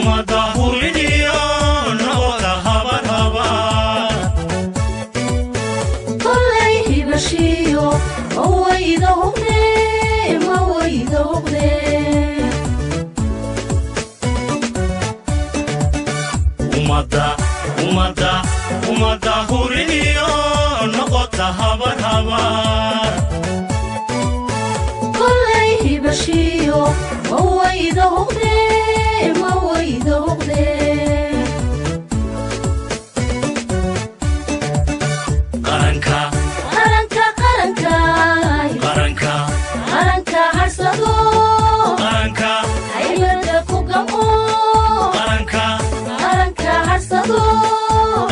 umada huridiyo noqda habar habar kolay hibashiyo mawayda hugne umada huridiyo noqda habar habar kolay hibashiyo mawayda hugne qaranka harsado qaranka haybada ku gamo qaranka harsado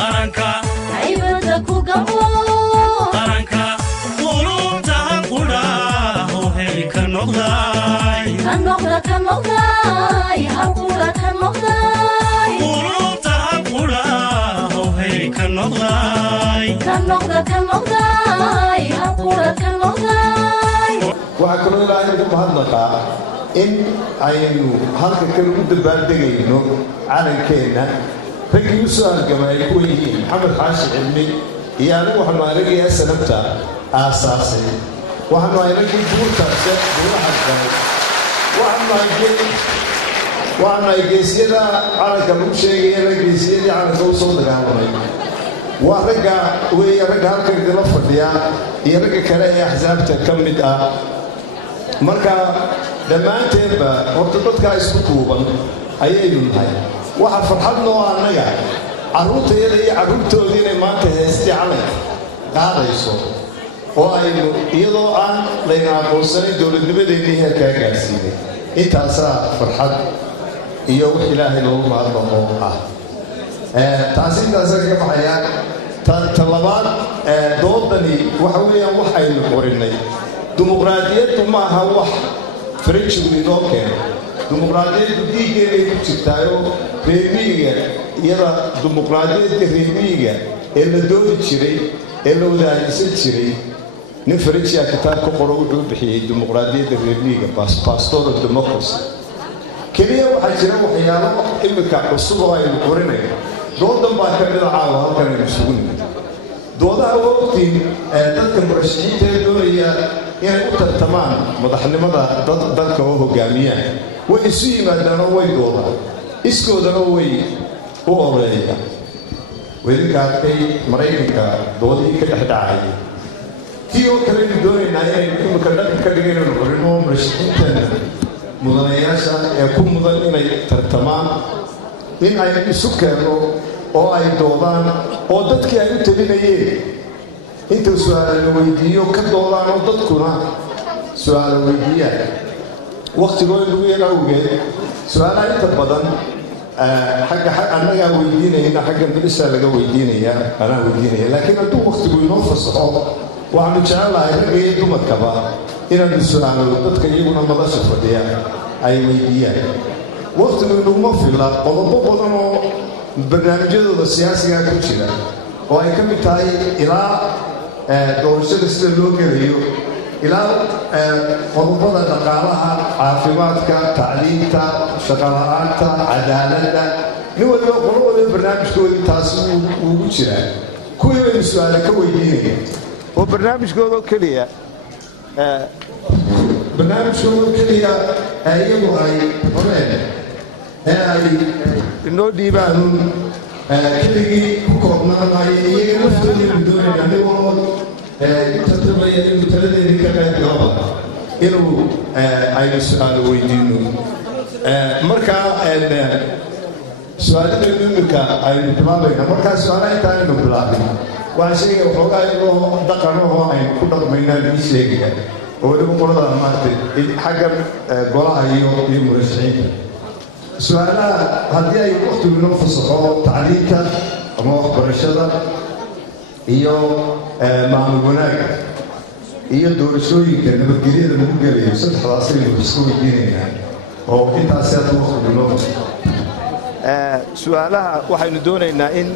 qaranka haybada ku gamo qaranka qulubta qura oo heli ka noqday haqura ka noqday qulubta qura oo heli ka noqday haqura ka noqday waxaa kaloo ilaahay ugu mahadnaqaa in aynu halka kale u dabaaldegayno calankeenna raggii u soo halgamay ay kuwa yihiin maxamed xaashi cilmi iyo anigu waxaanu aragayaa sanabta aasaasay waxaanu araggii buurtaase buuraxadbay waxaanu ay geesiyada calanka lagu sheegaya geesiyadii calanka u soo dagaalamay waa ragga weeye ragga halkan idinla fadhiya iyo ragga kale ee axsaabta ka mid ah marka dhammaanteenba horta dadkaa isku duuban ayaynu nahay waxa farxad noo annaga carruurtayada iyo carruurtoodii inay maanta heestii calanka qaadayso oo aynu iyadoo aan layna aqoonsanayn dowladnimadeennii heerkaa gaadhsiinay intaasaa farxad iyo wax ilaahay loogu mahadnaqo ah taasi intaasaa kaga baxayaan ta labaad doodani waxa weeyaan wax aynu qorinay dimuqraadiyaddu ma aha wax farajigu inoo keeno dimuqraadiyaddu dhiiggeenay ku jirtaayoo reermiyiga iyada dimuqraadiyadda reermiyiga ee la dooni jiray ee la wadaadisan jiray nin farajiya kitaab ka qoro wuxuu bixiyey dimuqraadiyadda reermiyiga pastoral democracy keliya waxaa jira waxyaalo imika cusub oo aynu qorinayno doodan baa ka mida caawa halkan aynu isugu nimid doodaha waqtiin dadka murashaxiinta ee doonaya inay u tartamaan madaxnimada dalka oo hogaamiyaan way isu yimaadaan oo way doodaan iskoodana way u oreeyaan weedinka arkay maraykanka doodii ka dhex dhacayay tii oo kale aynu doonaynaa inaynu imika dhanka ka dhigaynaynu qorino murashaxiinteena mudanayaasha ee ku mudan inay tartamaan in aynu isu keenno oo ay doodaan oo dadkii ay u telinayeen inta su'aala la weydiiyo ka doodaan oo dadkuna su'aala weydiiyaan waqtigoo lagu yar awgeed su'aalaha inta badan xagga annagaa weydiinayna xagga bilisaa laga weydiinaya anaa weydiinaya laakiin hadduu waqtigu inoo fasaxo waxaanu jecel lahay ragga iyo dumarkaba inaanu su'aalo dadka iyaguna madasha fadhiya ay weydiiyaan waqtigu inuguma filla qodobo badan oo barnaamijyadooda siyaasigaa ku jira oo ay ka mid tahay ilaa doorashada sida loo gelayo ilaa qodobada dhaqaalaha caafimaadka tacliinta shaqola'aanta cadaaladda nin waliba qolo waliba barnaamijkoodii taasi ugu jiraa kuwii baynu su-aale ka weydiinaya oo barnaamijkoodoo keliya iyagu ay horeen ee ay inoo dhiibaan keligii ku koobnaanayo iyaga laftoodii doonayna anigoo tartamaya inuu taladeedii ka qayb galaba inuu aynu su-aalo weydiino markaa su-aaladaynu iminka aynu bilaabayna markaa su-aalaha inta aynu bilaabin waxaa sheegaya waxoogaa iyagoo dhaqanahoo aynu ku dhaqmaynaan ii sheegaya oo weliba qolada maaragtay xaggan golaha iyo murashaxiinta su-aalaha haddii ay waqtigu inoo fasaxo tacliinta ama waxbarashada iyo maamul wanaagga iyo doorashooyinka nabadgelyada lagu gelayo saddexdaasaynu iska weydiinaynaa oo intaasi hadda waqtigu inoo fasaxo su-aalaha waxaynu doonaynaa in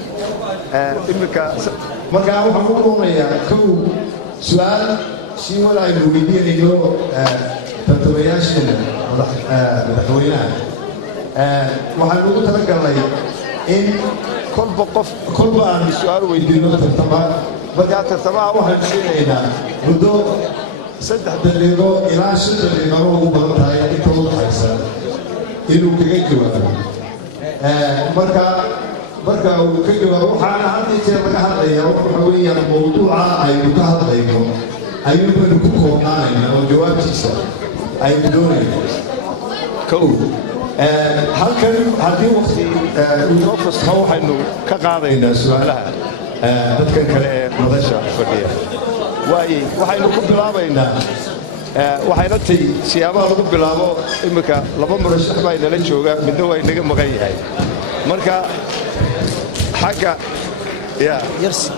iminka markaa waxaan ku doonayaa kow su-aal si wala aynu weydiinayno tartamayaasheena madaxweynaha waxaan ugu talagalnay in kolba aan su-aal weydiino tartamaa markaa tartamaha waxaynu siinaynaa muddo 3 daqiiqo ilaa 5 daqiiqo ugu badan tahay inta u dhaxaysa inuu kaga jawaabo marka uu ka jawaabo waxaana hadda jeer laga hadlayaa waxa weeyaan mawduuca aynu ka hadlayno ayuunbaynu ku koobnaanayna oo jawaabtiisa aynu doonayno kow halkan haddii waqti inoo fasaxo waxaynu ka qaadaynaa su-aalaha dadkan kale ee madasha fadhiya waxaynu ku bilaabaynaa waxayna tahay siyaabaha lagu bilaabo imika 2 murashax baa inala jooga midna waa inaga maqan yahay marka xagga ya يرسي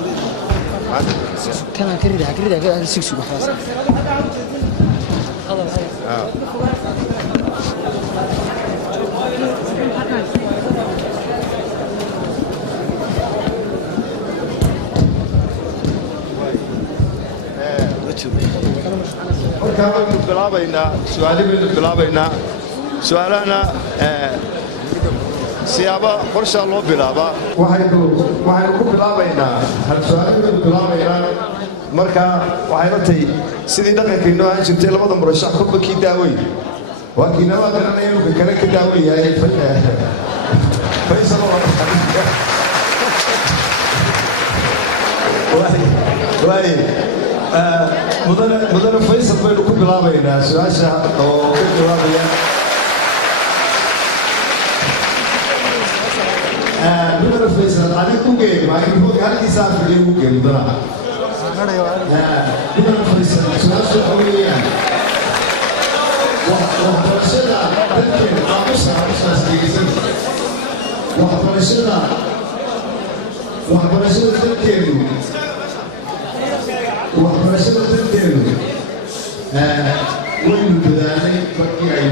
كان كريدها سيكسو بحاس markaanu bilaabaynaa su'aalaha bilaabaynaa su'aalana siyaaba qorsha loo bilaaba waxaynu ku bilaabaynaa hal su'aalaha bilaabaynaa marka waxayna tahay sidii dhaqankeenu aan jirtay 2 murashax kulba kii daaway waa kiinaba garanaya inuu kale ka daawayahay faysal mudane faysal baynu ku bilaabaynaa su-aasha oo ka jawaabaya mudane faysal adiga u geedi maakifoonka halkiisaa fadhiya ugu geedi mudanaha mudane faysal su-aasha waxa weeyaan waxbarashada dadkeena aamusaas dhegeysan waxbarashada dadkeenu waynu dadaalay markii ay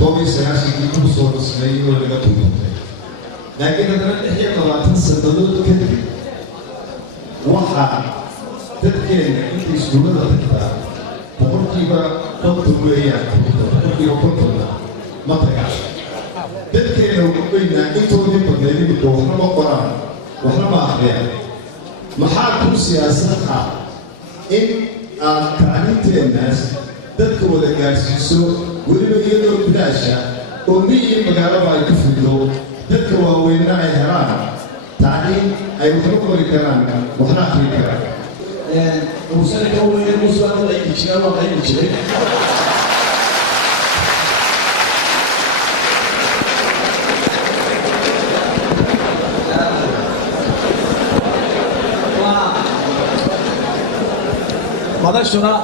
19 ku soo dhismay oo laga tuurtay laakiin haddana 20 sannadood kadib waxaa dadkeena intii iskuulada tagtaa boqolkiiba 50 weeyaan boqolkiiba 50 ma tagaan dadkeena weynaa intoodii badnayd waxna ma qoraan waxna ma akhriyaan maxaa ku siyaasad ah in aad tacliinteennaas dadka wada gaarsiiso weliba iyadoo bilaasha oo miyiga magaalaba ay ku fido dadka waaweynna ay helaan tacliin ay waxba qori karaan waxna akhri karaan وسنة أول المسلم الله يجينا الله يجينا مدرسنا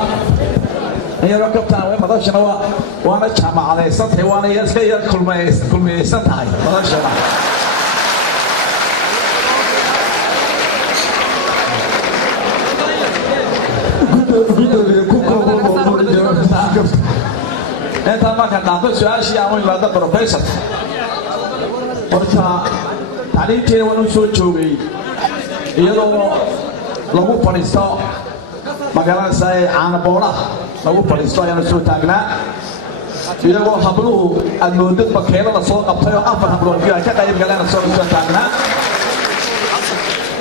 هي ركبتها ومدرسنا وأنا جامعة على سطح وأنا يسكي كل ما يسطح مدرسنا أنت ما كان تعطي سؤال شيء عمومي بعد بروفيسور ورثا تعليمتي وأنا شوي يلو لو فريستا مقالة ساي عن بورا لو فريستا يعني شو تاجنا يلو حبلو المدة بكيرة لصوت أبطال أفر حبلو فيها كذا يبقى لنا صوت تاجنا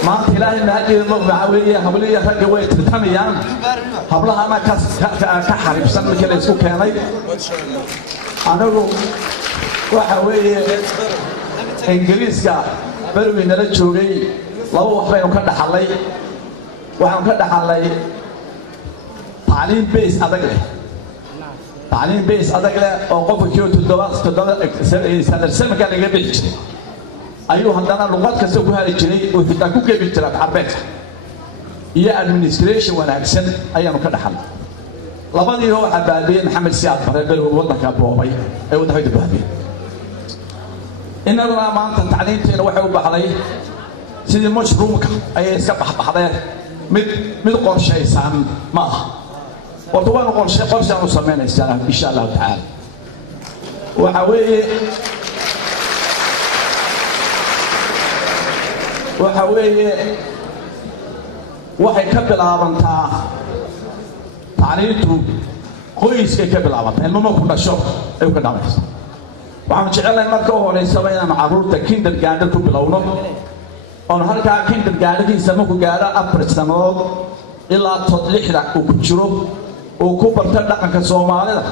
ما تلاقي النادي المعاوية حبلية فجوة تتميان حبلها ما كحرب سنة كلا يسوق كاني أنا أقول وحوي إنجليز كا بروي نرجعي لو وحنا وكذا حلي وحنا كذا حلي تعليم بيس أدقله تعليم بيس أدقله أوقف كيو تدرس سنة كان يبيج أيوه هذانا لغات كسبوها الجري وفتاكو كيف تلعب عبيت هي administration ونعكسن أيام كذا حل لبادي هو عبادين محمد سياد فريق هو وضع كابوبي أي وضع هيد بهدي إن الله ما أنت تعليم تين وحي وبحري سيد مشرومك أي سبح بحري مد قرشة سام ما وطبعا قرشة نسمينا السلام إن شاء الله تعالى وحوي waxay ka bilaabantaa taariikhdu qoyska ka bilaabata ilmo ku dhasho ay ku dhamaysaa waxaan jecelahay marka oo horeysaba inaan carruurta kindergarten ku bilowno oo halka kindergarten-kiisa markuu gaaro 4 sanadood ilaa 6 uu ku jiro oo ku barta dhaqanka Soomaalida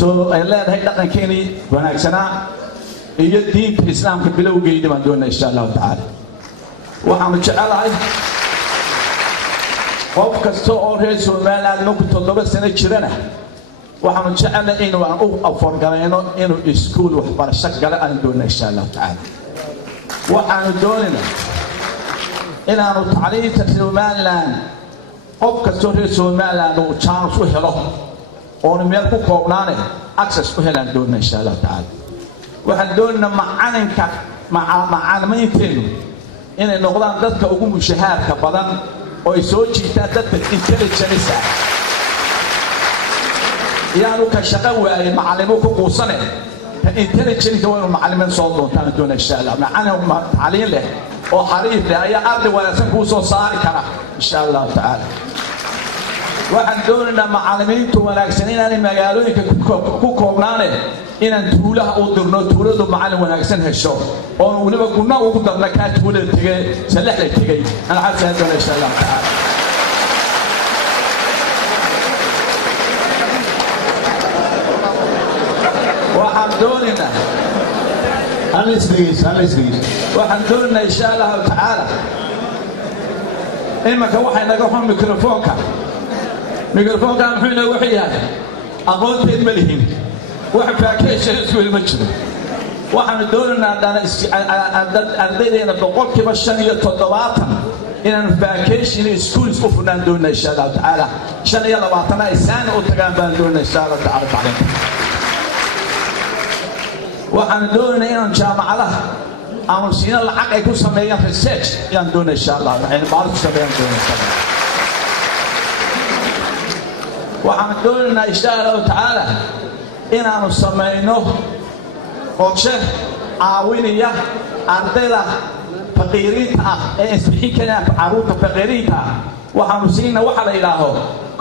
soo ay leedahay dhaqankeeni wanaagsanaa iyo diinta islaamka bilowgeedii baan doonaa insha Allah ta'ala waxaan jecelahay qof kasta oo reer Soomaaliland markuu 7 sano jirana waxaan jecelahay inuu aan u afargalayno inuu iskuul waxbarasho gala aan doonaa insha Allah ta'ala waxaan doonaynaa inaanu tacliinta Soomaaliland qof kasta oo reer Soomaaliland uu chance u helo oo meel ku koobnaane access u helaan doonaa insha Allah ta'ala waxaan doonaa macallimiinteenu inay noqdaan dadka ugu mushaharka badan oo ay soo jiitaan dadka intelligence yaanu ka shaqo waayay macallimo ku quusanay intelligence waa macallimiin soo doontaan doonaa insha Allah macallin tacliin leh oo xariif leh ayaa arday wanaagsan ku soo saari kara insha Allah ta'ala waxaan doonaynaa macallimiintu wanaagsan inaanay magaalooyinka ku koobnaaneen inaan tuulaha u dirno tuuladu macallin wanaagsan hesho oo waliba guna ugu darna ka tuulada tagay salaxda tagay ana xasan doona insha Allah ta'ala waxaan doonaynaa waxaan doonaynaa insha Allah ta'ala imaka waxay naga xun mikrofoonka muxuu inoo wuxuu yahay aqoonteed ma lihin wax faakeeshan isku ilma jiro waxaan doonaynaa ardaydeena 5% inaan faakeeshan schools u funaan doonaa insha Allah ta'ala 25 ay saan u tagaan baan doonaa insha Allah ta'ala waxaan doonaynaa inaan jaamacadaha aan siina lacag ay ku sameeyaan research ayaan doonaa insha Allah waxaan baar ku sameeyaan doonaa waxaan doonaynaa insha Allah ta'ala inaanu sameeyno qorshe caawinaya ardayda faqiiriinta ah ee isbixin kara carruurta faqiiriinta waxaanu siinaa waxa la yiraahdo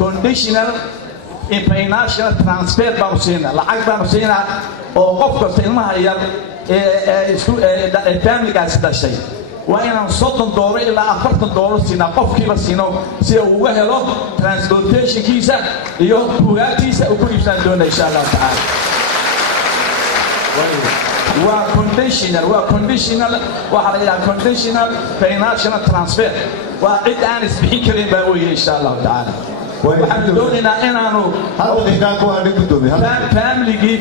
conditional international transfer baan siinaa lacag baan siinaa oo qof kasta ilmaha yar ee family-gaas dhashay waa inaan $30 ilaa $40 siinaa qofkiiba siino si uu uga helo transportation-kiisa iyo buugaagtiisa uu ku iibsan doona insha Allah ta'ala waa conditional waxa la yiraahdaa conditional financial transfer waa cid aan isbixin karin baa weeye insha Allah ta'ala waxaan doonaynaa inaanu family-gii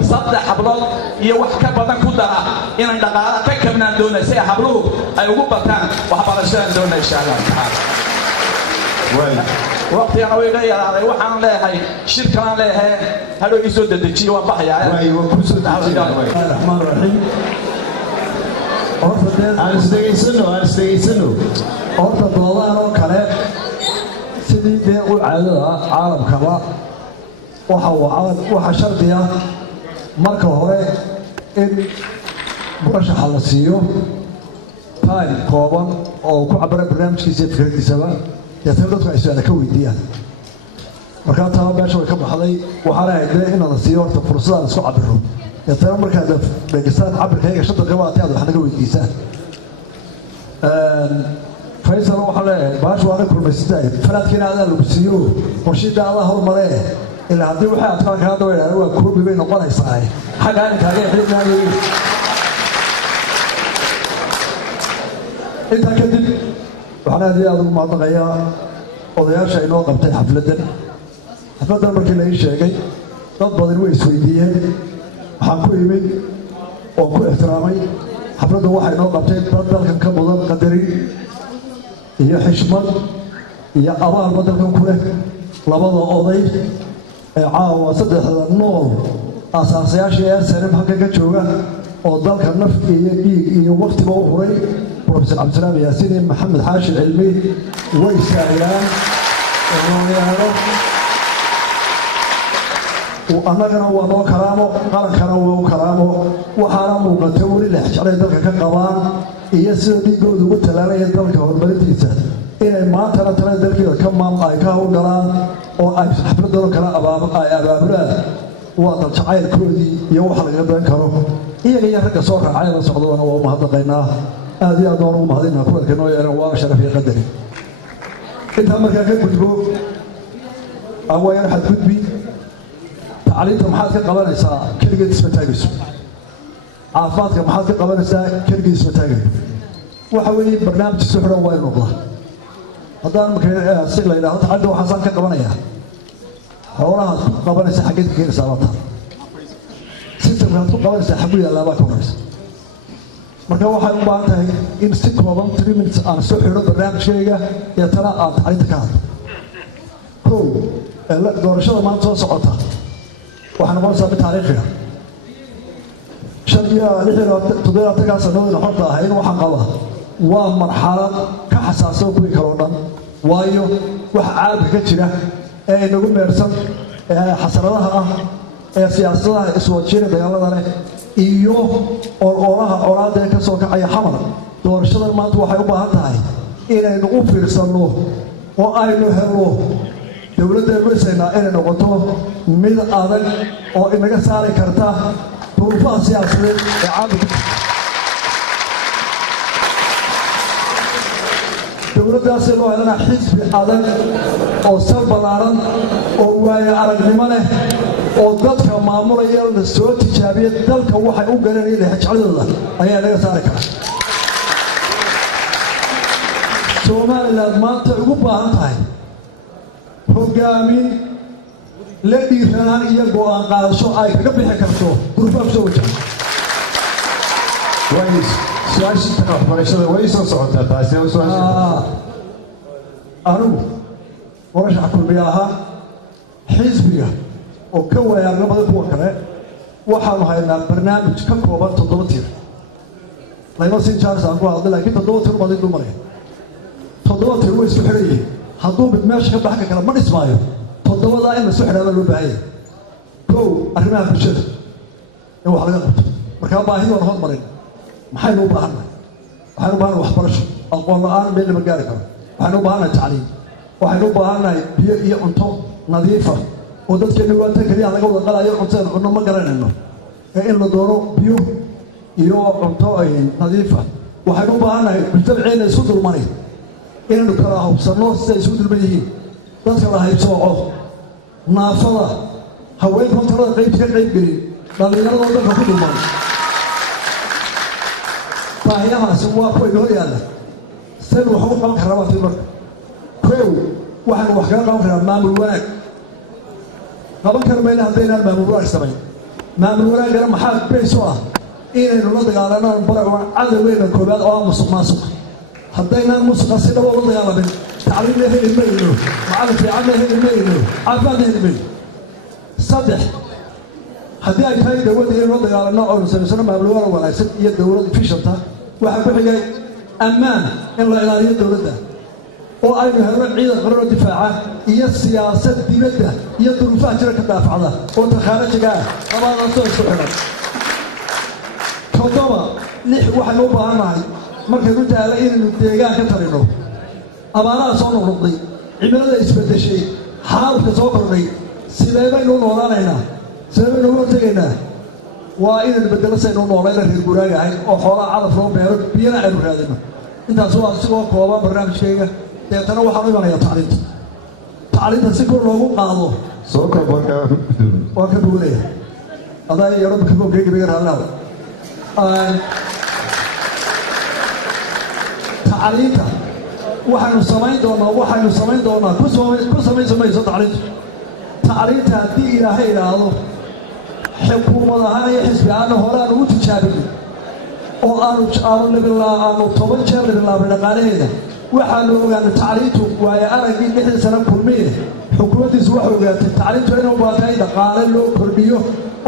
3 hablood iyo wax ka badan ku dara inaan dhaqaalaha ka kabnaan doonaa si habluhu ay ugu bataan waxbarashada doonaa insha Allah ta'ala waqti aan way leeyahay waxaan leeyahay shirkaan leeyahay hadhow isoo dedejiyo waan baxayaa horta doodahan oo kale sidii dee u caadada caalamkaba waxa shardi ah marka hore in murashaxa la siiyo time kooban oo ku cabara barnaamijkiisa iyo fikradiisaba deetana dadku ay su-aala ka weydiiyaan markaa taa meesha way ka baxday waxaana haydee in la siiyo horta fursadaan isku cabiro deetana markaad dhegeystaan cabirkayga 5 daqiiqo aad wax naga weydiisaan faysal waxa leeyahay baash waa kulmaysiday falaadkiina aad lagu siiyo qorshida aad hormaree ilaa hadii waxa aad ka dawaynayo waa koobi bay noqonaysaa xagaan kaaga xidhnaayo inta kadib waxaan aad ugu mahadnaqayaa odayaasha inoo qabtay xafladan markii la ii sheegay dad badan way isweydiiyeen waxaan ku imid oo ku ixtiraamay xafladan waxay inoo qabtay dad dalkan ka mudan qadarin iyo xishmad iyo abaal badalkan ku leh labada oday ee caawa 3 nool asaasayaasha ee sanad halka ka jooga oo dalka naf iyo dhiig iyo waqtiba u huray professor Cabdisalaam Yaasiin Maxamed Xaashi Cilmi way saayaan وأنا وأنا كلامه قال كلامه وكلامه وحنا مقتول له على ذلك كقبان يسوي يقول وتلاقي ذلك هو البلد inay maantana tala dalkeeda ay ka howlgalaan oo ay xafladooda kala abaabulaan waa dal jacaylkoodii iyo waxa lagaga daran karo iyaga iyo ragga soo raacay la socdoona waa u mahadnaqaynaa aad iyo aad baan ugu mahadinaa kulanka noo yeelan waa sharaf iyo qadari intaa markaa ka gudbo awayaan xadgudbi tacliinta maxaad ka qabanaysaa keligeed isma taagayso caafimaadka maxaad ka qabanaysaa keligeed isma taagayo waxa weeye barnaamij si xidhan waa inuu noqdaa haddaan markaa si la yidhaahdo tacliinta waxaasaan ka qabanayaa xoolahaad ku qabanaysa xaggeed ka keenaysaa baa sistamkaad ku qabanaysaa xagu yaallaa baa ka horaysa marka waxay u baahan tahay in si kooban 3 minutes aan soo xidho barnaamijkayga iyo tana aan tacliinta ka hadlo kow doorashada maanta soo socota waxaa noqonaysaa mid taariikhiga 7 sannadoodina horta ahayn waxaan qabaa waa marxalad ka xasaasoo kuwii kaloo dhan waayo waxa caalamka ka jira ee inagu meersan ee xasaradaha ah ee siyaasadaha iswajiina dagaalada leh iyo ololaha colaada ee ka soo kacaya xamar doorashadan maanta waxay u baahan tahay inaynu u fiirsanno oo aynu helno dowladdeenu isaynaa inay noqoto mid adag oo inaga saari karta duruufaha siyaasadeed ee caalamka dowladdaasi loo helana xisbi adag oo sal ballaaran oo waayo aragnimo leh oo dadka maamulaya la soo tijaabiya dalka waxay u garanayeen xajcaladooda ayaa laga saari karaa Soomaaliland maanta ugu baahan tahay hogaamin la dhiiranaan iyo go'aan qaadasho ay kaga bixi karto duruufaha soo wajahan su-aashii waxbarashada way soo socotaa taasi anigu murashax kulmiye ahaa xisbiga oo ka waayaarna badan kuwa kale waxaanu haynaa barnaamij ka kooban 7 tiir layma siin jaaris aan ku hadlay laakiin 7 tiir badan dul maraya 7 tiir way isku xidhan yihiin hadduu mid meesha ka baxka kale ma dhismaayo 7daa in la soo xidhaaba loo baahan yahay kow arrimaha bulshada in wax laga qabto markaa baahida waan hormarin maxaynu u baahannahay waxaynu u baahannahay waxbarasho aqoon la'aan meel lama gaari karo waxaynu u baahannahay tacliim waxaynu u baahannahay biyo iyo cunto nadiifa oo dadkeena waanta kaliya laga wada qalayo cuntada cunno ma garanayno ee in la doono biyo iyo cunto nadiifa waxaynu u baahannahay mujtamaceena isku dulmanay inaynu kala hubsanno siday isku dulman yihiin dadka la haybsooco naafada haweenka talada qaybta ka qayb gelin dhallinyaradoo dalka ku dulman baahiyahaasi waa kuwa inoo yaalla sen wax ugu qaban karraa baa tii marka kow waxaanu wax kaga qaban karaa maamul wanaag qaban kara mayna haddaynaan maamul wanaag samayn maamul wanaaggana maxaa beys u ah inaynu la dagaalanaan cadaweyna koobaad oo ah musuq maasuq haddaynaan musuqa si dhabo la dagaalamin tacliimna heli mayno macallin fiicanna heli mayno caafimaadna heli mayno 3 haddii ay tahay dowladda inaynu la dagaalanno oonu samaysano maamul wanaag wanaagsan iyo dowlad efficienta waxaa ku xigay ammaan in la ilaaliyo dowladda oo aynu helno ciidan qaran oo difaaca iyo siyaasad dibadda iyo duruufaha jira ka daafacda oo takhaarajiga ah labadaasoo isku xidhan 7 waxaynu u baahannahay markaynu taala inaynu deegaan ka tarino abaaraha soo noqnoqday cimilada isbedeshay xaalka soo kordhay sidee baynu u noolaanaynaa sidee baynu uga tegaynaa waa inaynu bedelo saynu u noolayna reer guraaga ahayn oo xoolaha calaf loo beero biyana aynu raadino intaas waa sigoo kooban barnaamijkayga deetana waxaan u imanayaa tacliinta si kor loogu qaado soo koobanka waan ka boolaya adaa iyo rabbi kaboobkayga biga raallahu tacliinta waxaynu samayn doonaa ku samayso mayso tacliinta haddii ilaahay idhaahdo xukuumad ahaan iyo xisbi ahaana hore aan ugu tijaabinay oo aanu 10 jeer labilaabay dhaqaalaheeda waxaanu ogaanay tacliintu waayo araggii 6 sano kulmiye xukuumaddiisu waxay ogaatay tacliintu inay u baahatay dhaqaale loo kordhiyo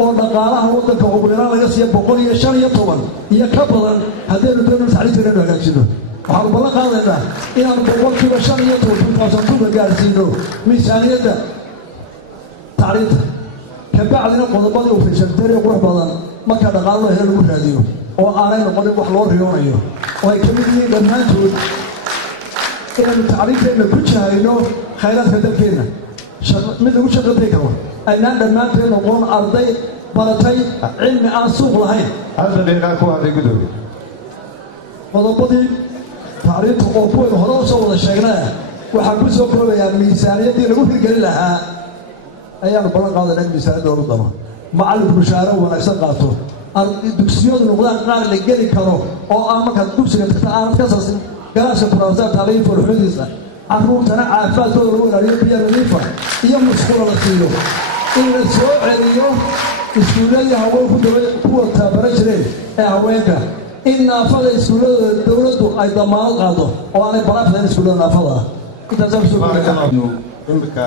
oo dhaqaalaha waddanka ugu yaraan laga siiya 115 iyo ka badan haddaynu doonno tacliinta inaynu hagaajino waxaanu ballan qaadaynaa inaanu 5 gaarsiino miisaaniyadda tacliinta kabacdina qodobadii uu fiirsantay qurux badan marka dhaqaalo la helo lagu raadiyo oo aanay noqonin wax loo riyoonayo oo ay ka mid yihiin dhammaantood inaynu tacliinteena ku jahayno khayraadka dalkeena mid lagu shaqatay karo aynaan dhammaanteen noqon arday baratay cilmi aan suuq lahayn hadda dheeraa ku hadlay gudoomiye qodobadii tacriinta oo kuwaynu hore u soo wada sheegnay waxaa ku soo koobayaa miisaaniyaddii lagu hirgelin lahaa ayaanu ballan qaadanay miisaaniyadda ugu dama macallinku mushaaro wanaagsan qaato dugsiyadu noqdaan qaar la geli karo oo aan markaad dugsiga tagta aanad ka sasin galaaska kuraasaa taalayin foolxumadiisa carruurtana caafimaadkooda lagu ilaaliyo biyo nadiifa iyo musqulo la siiyo in la soo celiyo iskuulladii haweenku kuwa tababaran jireen ee haweenka in naafada iskuulladooda dowladdu ay damaanad qaado oo aanay baraafdayn iskuullada naafada ah intaasnu imika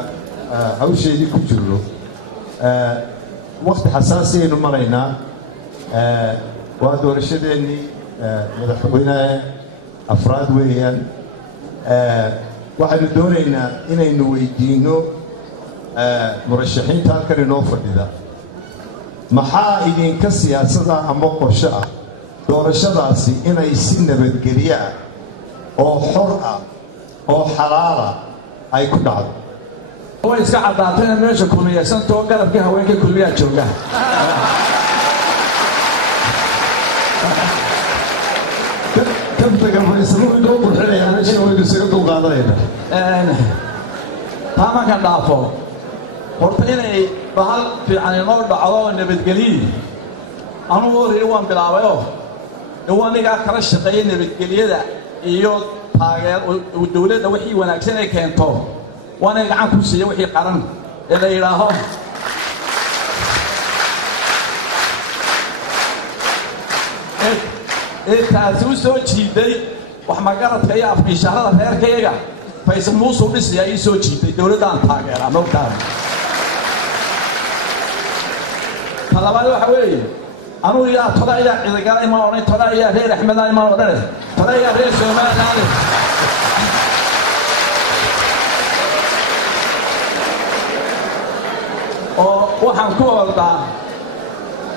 hawsheedii ku jirno waqti xasaasiyaynu maraynaa waa doorashadeennii madaxweynaha afraad weeyaan waxaynu doonaynaa inaynu weydiinno murashaxiinta halkan inoo fadhida maxaa idinka siyaasada ama qorsho ah doorashadaasi inay si nabadgelyo ah oo xor ah oo xalaala ay ku dhacdo way iska caddaatay in meesha kulmiyaysanto galabkii haweenka kulmiyaa jooga kabtaga faysaluhu inoo qurxinaya meesha waynu isaga dulqaadanayna taa markaan dhaafo horta inay bahal fiican inoo dhacdo nabadgelyi anugu horreeye waan bilaabayoo anigaa kala shaqeeya nabadgelyada iyo taageer dowladda wixii wanaagsan ay keento waana gacan ku siiya wixii qaran ee la yidhaaho taasi u soo jiiday wax magaradka iyo afishaarada reerkayaga faysal muusuu dhisiyaa ii soo jiiday dowladdaan taageeraa moogtaada ta labaad waxa weeye anugu yaa toda ayaa cidagala imaan odhan toda ayaa reer axmedaan imaan odhane toda ayaa reer somalilaale oo waxaan ku ordaa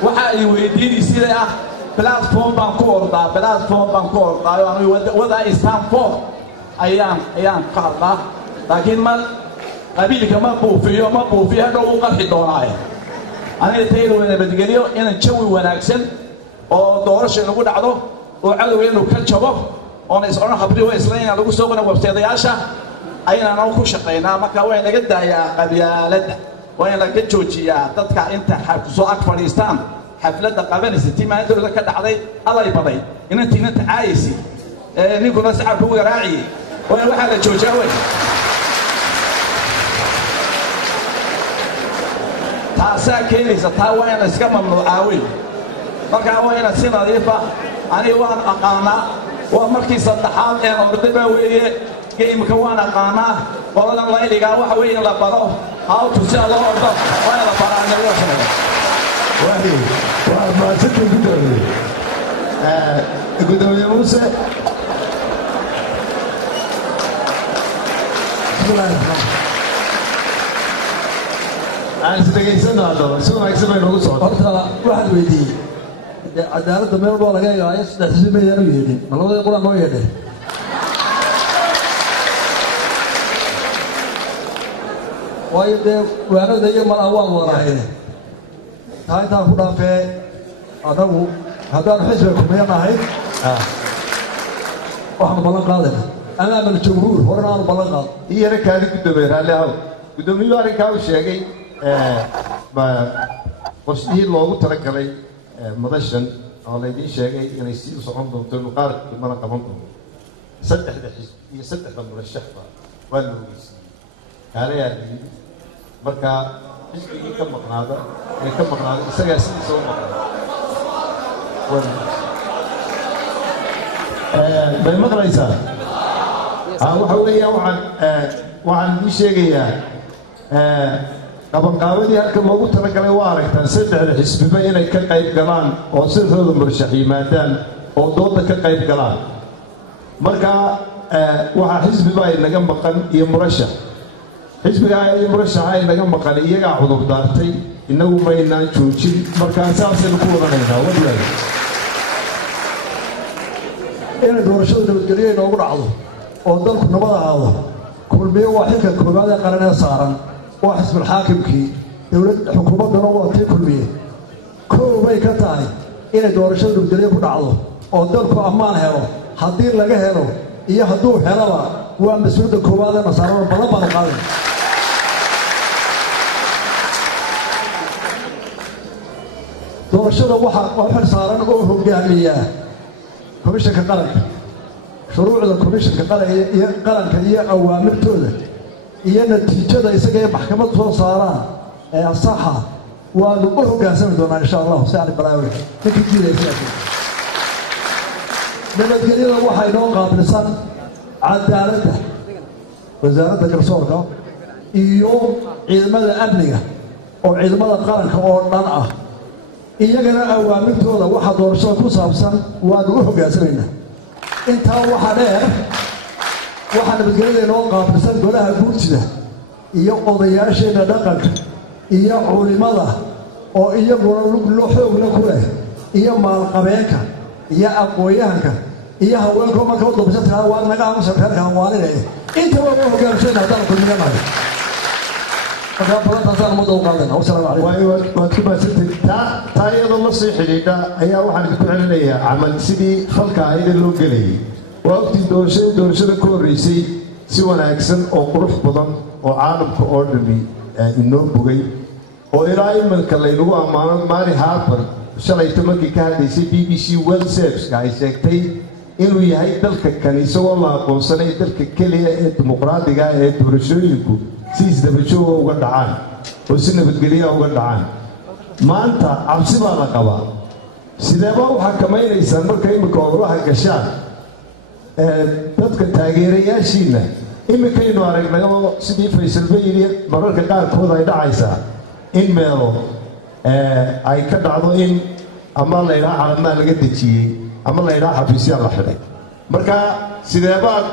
waxa ay weydiini sida ah platform baan ku ordaayo anigu wada Stanford ayaan ka hadlaa laakiin ma qabiilka ma buufiyo hadhow u qarxi doonaaye aniga tayada nabadgelyo inaan jawi wanaagsan oo doorasho lagu dhacdo oo cadowgeenu ka jabo oona is odhan habri waa islayna lagu soo qona websaydayaasha ayaan ku shaqaynaa marka waa laga daayaa qabyaaladda waa in laga joojiyaa dadka inta soo ag fadhiistaan xafladda qabanaysa timaadooda ka dhacday allay baday inantiina tacaayisi ninkuna sacabka u garaaciye waa in waxaa la joojiyaa wey taasaa keenaysa taa waa in la iska mamnuucaa wey markaa waa ina si nadiifa aniga waan aqaanaa waa markii saddexaad ee ordaba weeye geymka waan aqaanaa qoladan layligaa waxa weeye in la baro hawtu si loo ordo waa in la baraa in loo sameeyo waa maasanta gudoomiye muuse aan isdhegaysano haddaba si wanaagsan bay noogu socota horta waxaad weydiiyey cadaaladda meel walbaa laga eegaayo saddex xisbi mayaanu yeedhin ma labadii quraan noo yeedheen waayo dee waanada iyo malaa waan waraayne taa intaan ku dhaafee annagu haddaanu xisbiga kumiya nahay waxaanu ballan qaadayna amaama aljumhuur horena aanu ballan qaado iyo yarakaadi gudoomiye raalli ahow gudoomiyuhu arrinkaa uu sheegay qorshihii loogu talagalay madashan oo laydiin sheegay inay sii u socon doonto inu qaar mana qaban doono saddexda xisbi iyo saddexda murashaxba waa la ogeysiiyey kaalayaa layidhi marka xisbigii ka maqnaada isagaa sidiisa u maqnaada bay maqlaysaa waxa weeyaan waxaan ii sheegayaa qabanqaabadii halka loogu talagalay waa aragtaan saddexda xisbiba inay ka qayb galaan oo sidooda murashax yimaadaan oo dooda ka qayb galaan marka waxaa xisbiba ay naga maqan iyo murashax xisbigaa iyo murashaxa ay naga maqan iyagaa cudur daartay inagu maynaan joojin markaa saasaynu ku wadanaynaa wadiyaay inay doorashada nabadgelyo inoogu dhacdo dalku nabad ahaado kulmiye waa xilka koowaad ee qaranee saaran waa xisbul xaakimkii dowlad xukuumaddana waa tii kulmiye koobay ka tahay inay doorashada nabadgelyo ku dhacdo oo dalku ammaan helo haddii laga helo iyo hadduu helaba waa mas-uuliyadda koowaad ee nasaarada badan baanu qaaday doorashada waxaa xil saaran oo hogaamiyaa komishanka qaranka shuruucda komishanka qaranka iyo awaamirtooda iyo natiijada isaga ee maxkamad soo saaraan ee asaxa waanu u hoggaansami doonaa insha allahu si aan balaawri ninkii jiidaysa nabadgelyada waxaa inoo qaabilsan cadaaladda wasaaradda garsoorka iyo ciidamada amniga oo ciidamada qaranka oo dhan ah iyagana awaamirtooda waxaa doorashada ku saabsan waanu u hoggaansamaynaa intaa waxaa dheer waxaa nabadgelyada inoo qaabilsan golaha guurtida iyo odayaasheenna dhaqanka iyo culimada oo iyaguna loo xoogla ku leh iyo maalqabeenka iyo aqoon-yahanka iyo haweenka marka u dambisa tiraa waa naga aamusa reerka amwaalinaya intaba waa hoggaansayna haddaan kulmiyanahay markaa badantaasaan ummadda u qaadayna wasalaamu calaykum waad ku mahadsantay taa iyadoo la sii xidhiidha ayaa waxaan idinku celinayaa camal sidii falka ayada loo gelayay waa ogtii doorashada ka horreysay si wanaagsan oo qurux badan oo caalamka oo dhami inoo bogay oo ilaa iminka laynagu ammaano mari harper shalayta markii ka hadlaysay b b c world serviceka ay sheegtay inuu yahay dalka kan isagoo la aqoonsanay dalka keliya ee dimuqraadiga ee doorashooyinku si isdabajooga uga dhacaan oo si nabadgelyaha uga dhacaan maanta cabsi baa la qabaa sideebaa u xakamaynaysaan marka iminka ololaha gashaan dadka taageerayaashiina iminkaynu aragnay oo sidii faysalba yidhi mararka qaarkood ay dhacaysaa in meelo ay ka dhacdo in ama laydhaa calamaa laga dejiyey ama laydhaa xafiisyaa la xidhay marka sideebaad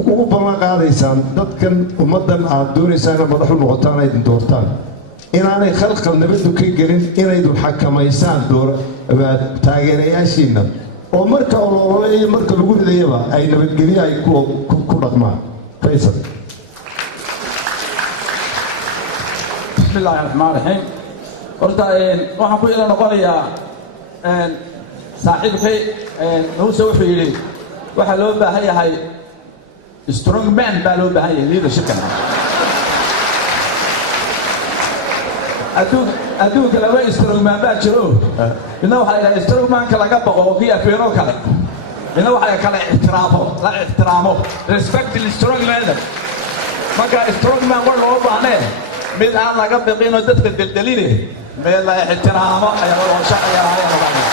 ugu ballan qaadaysaan dadkan ummaddan aad doonaysaan inaad madax u noqotaan aydin doortaan inaanay khalkhal nabaddu ka gelin inaydun xakamaysaan taageerayaashiinna oo marka olole iyo marka lagu ridayaba ay nabadgelyo ay ku dhaqmaan faysal بسم الله الرحمن الرحيم horta waxaan ku ila noqonayaa saaxiibkay nuuse wuxuu yidhi waxaa loo baahan yahay strong man baa loo baahan yahay leadershipkan adduunka laba strong man baa jiro midna waxaa yidhaha strong manka laga baqo oo kii afeenoo kale midna waxaa kala ixtiraamo respect the strong man marka strong man war loo baahnee mid aan laga biqinoo dadka deldeline meel la ixtiraamo ayaa loo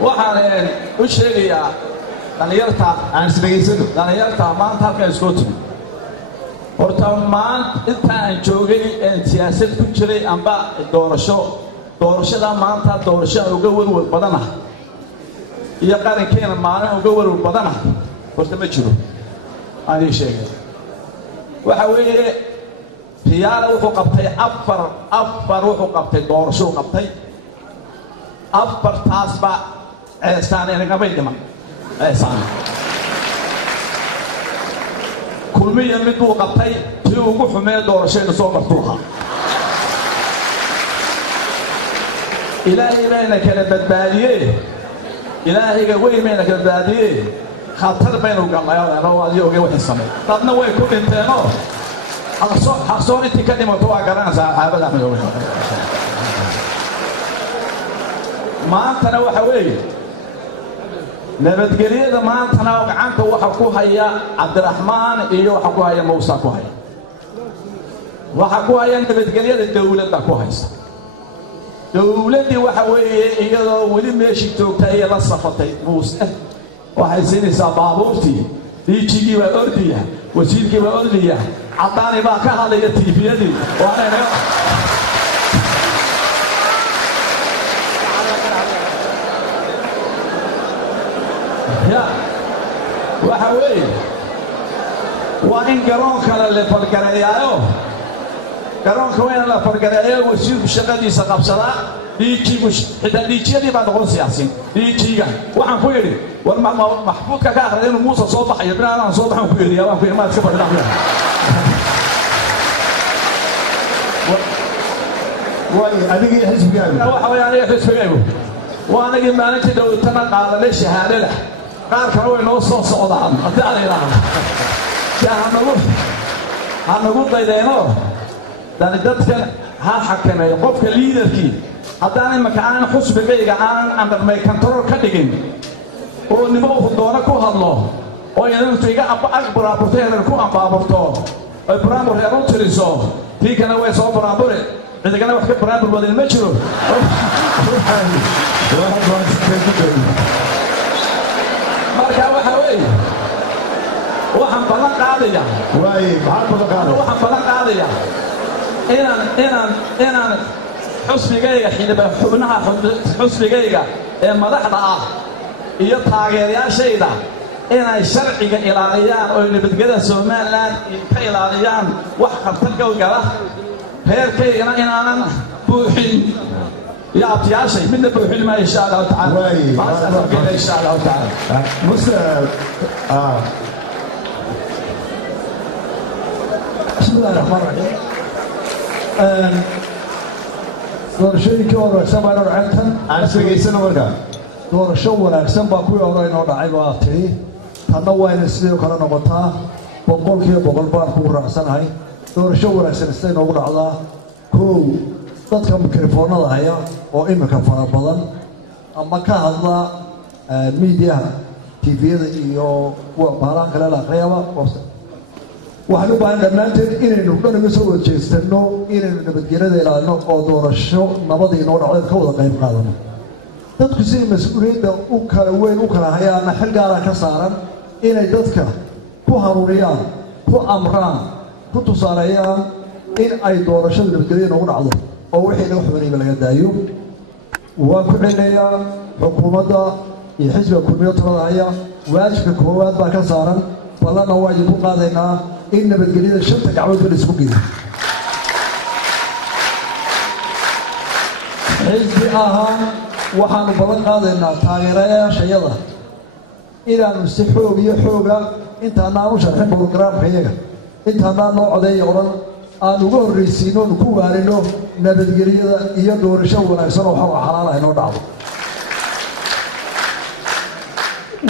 waxaan u sheegayaa dhalinyarta maanta halkan iskoo timi horta maanta inta aan joogay siyaasad ku jiray amba doorashada maanta doorashada uga warwar badanah iyo qarankeena maalin uga warwar badanah horta ma jiro aan ii sheegay waxa weeye riyaala wuxuu qabtay afar wuxuu qabtay doorasho qabtay afartaasba ceesaan inagamay dhiman ceesaan kulmiya mid uu qabtay tii ugu xumee doorashayna soo martuuha ilaahay bayna kala badbaadiyee ilaahayga weyn bayna kala badbaadiyee khatar baynu galnay adiga oge wixii samay dadna way ku dhinteenoo xaqsoon intii ka dhimato waa garanaysaa caabada axmed oge maantana waxa weeye nabadgelyada maantana gacanta waxa ku haya cabdiraxmaan iyo waxa ku haya muusa ku haya waxa ku haya nabadgelyada dowladda ku haysa dowladdii waxa weeye iyadoo weli meeshii joogtay iyo la safatay muuse waxay siinaysaa baabuurtii dhiijigii baa ordaya wasiirkii baa ordaya caddaani baa ka hadlaya tiifiyadii waxa weeye waa in garoonkana la falgareeyaayo garoonka weyn la fargareeyo wasiirku shaqadiisa qabsadaa dhiijigu xitaa dhiijiyadii baa noqon siyaasiin dhiijiga waxaan ku yidhi war maxfuudka ka akhriday inuu muuse soo baxayo binaadan soo baxaan ku yidhi waan ku yidhi maad iska fadhidaa adigii xisbigaagu waxa weeye aniga xisbigaygu waa anigii maalintii dhowtana qaadanay shahaadada qaar kale way noo soo socdaan haddii aan idhaahdo ha nagu daydeeno dani dadkan ha xakameeyo qofka liidarkii haddaan imaka aanan xusbigayga aanan andarmay kantarool ka dhigin oo nimo uu doono ku hadlo oo inantu iga baraamburto heeran ku ambaaburto ay baraambur reer u tiriso tii kana way soo baraambure cidagana wax ka baraambur wadin ma jiro marka waxa weeye waxaan ballan qaadaya waxaan ballan qaadaya inaan xusbigayga xubnaha xusbigayga ee madaxda ah iyo taageerayaashayda inay sharciga ilaaliyaan oo nabadgelyada Soomaaliland ka ilaaliyaan wax khaldan gala heerkaygana inaanan buuxin يا أبتياشي من بوحين ما إن شاء الله تعالى ما أسألك إن شاء الله تعالى بسم الله الرحمن الرحيم doorashooyinkii wanaagsan baa inoo dhaceen aan isdhegaysano markaa doorasho wanaagsan baa kuwii hore inoo dhacay baa tiri tanna waa inay sidoo kale noqotaa boqolkiiba boqol baan kugu raacsanahay doorasho wanaagsan sida inoogu dhacdaa kow dadka mikrofoonada haya oo imika fara badan ama ka hadla miidiyaha tviyada iyo baaraan kale la aqriyaba waxaan u baahan dhammaanteen inaynu dhan uga soo wajeedsano inaynu nabadgelyada ilaalino oo doorasho nabadii inoo dhacdeed ka wada qayb qaadano dadku si mas-uuliyadda u kala weyn u kala hayaana xil gaara ka saaran inay dadka ku hanuuniyaan ku amraan ku tusaaleeyaan in ay doorashada nabadgelyada inoogu dhacdo oo wixii laga xubanayba laga daayo waan ku celinayaa xukuumadda iyo xisbiga kulmiyo talada haya waajibka koowaad baa ka saaran ballanna waa idinku qaadaynaa in nabadgelyada shanta gacmoodba la isku geeyo xisbi ahaan waxaanu ballan qaadaynaa taageerayaashayada inaanu si xoog iyo xooga intaanaan u sharxin brogaraamka iyaga intaanaan noo codeeya odhan aan uga horraysiino oonu ku waarino nabadgelyada iyo doorasho wanaagsan oo xalaalaha inoo dhacdo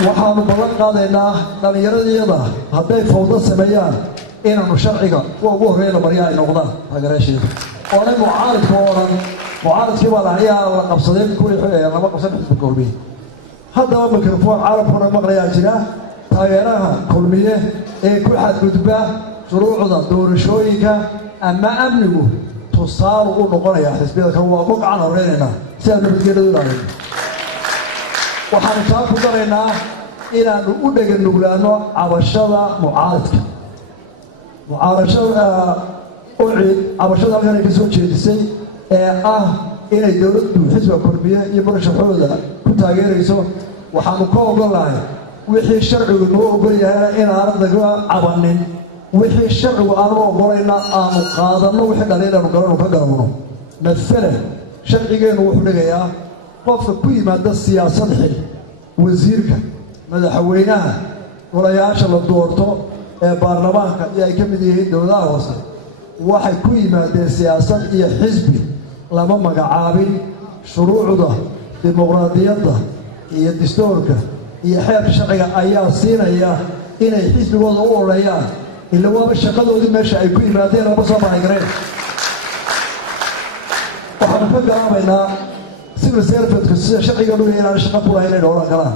waxaanu ballan qaadaynaa dhallinyaradiyada hadday fawdo sameeyaan inaanu sharciga kuwa ugu horreeya la maryaa ay noqdaan taageerayaasheeda oonay mucaaridka oo dhan mucaaridkii baa lahayaa la qabsaday kuwii lama qabsan xisbi kulmiye haddaba mikrofoon caalamkuna maqlayaa jira taageeraha kulmiye ee ku xadgudba shuruucda doorashooyinka ama amnigu tusaalu u noqonayaa xisbiyada kale waa ku gacan horeynaynaa si aan nabadgelyadu ilaalino waxaanu taa ku daraynaa inaanu u dhegan nuglaano cabashada mucaaridka cabashada halkan ay ka soo jeedisay ee ah inay dowladdu xisbiga kulmiye iyo murashaxooda ku taageerayso waxaanu ka ogolahay wixii sharcigu noo ogol yahayna inaanan naga cabanin wixii sharcigu aanu ogolayna aanu qaadanno wixii dhaliilaanu galanu ka garawno maalan sharcigeennu wuxuu dhigayaa qofka ku yimaada siyaasad xil wasiirka madaxweynaha golayaasha la doorto ee baarlamaanka iyo ay ka mid yihiin dowladaha hoose waxay ku yimaadeen siyaasad iyo xisbi lama magacaabin shuruucda dimuqraadiyadda iyo dastuurka iyo xeerka sharciga ayaa siinaya inay xisbigooda u oleeyaan ila waaba shaqadoodii meesha ay ku yimaadeen lama soo mahaygareen waxaanu ka garaabaynaa civil servantku sida sharciga dhugaya inaan shaqo ku lahayn inay odhan karaan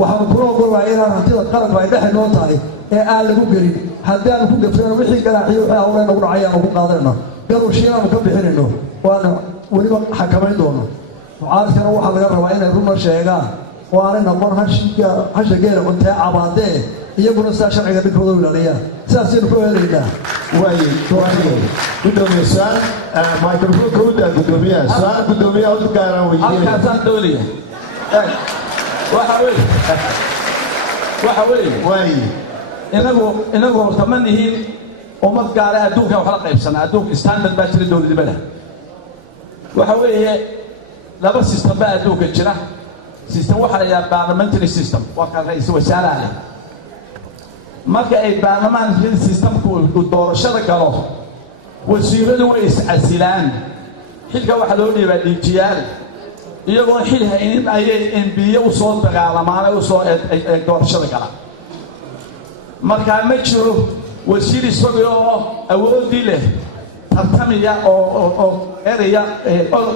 waxaanu kula ogolahay inaan hantida qaranku ay dhexi noo tahay ee aan lagu gelin haddii aanu ku gafrayno wixii ganaaxiyo wixii hawleen ugu dhacay aanu ku qaadanayno garushii aanu ka bixinayno waana weliba xakamayn doono mucaaridkana waxaa laga rabaa inay runa sheegaan oo aanay noqon hasha geela cuntee cabaadee iyaguna sidaa sharciga dhinkooda u ilaaliyaan sidaasaynu ku helaynaa waaye gudoomiye su-aal microfonka u daa gudoomiyaha su-aal gudoomiyaha u gaaraan weydiinaya halkaasaan doonaya waxa weeye waaye inagu horta ma nihiin ummad gaara adduunka wax la qaybsanaa adduunka standard baa jira dowladnimada waxa weeye laba system baa adduunka jira system waxa la yidhaha parliamentary system waa kan ra'iisul wasaaraha leh marka ay baarlamaanka systemku uu doorashada galo wasiiradu way iscasilaan xilka waxa loo dhiibaa dhiijiyaal iyagoo xil haynin ayay MPyo u soo dagaalamaan u soo doorashada gala marka ma jiro wasiir isagoo awoodi leh tartamiya oo eraya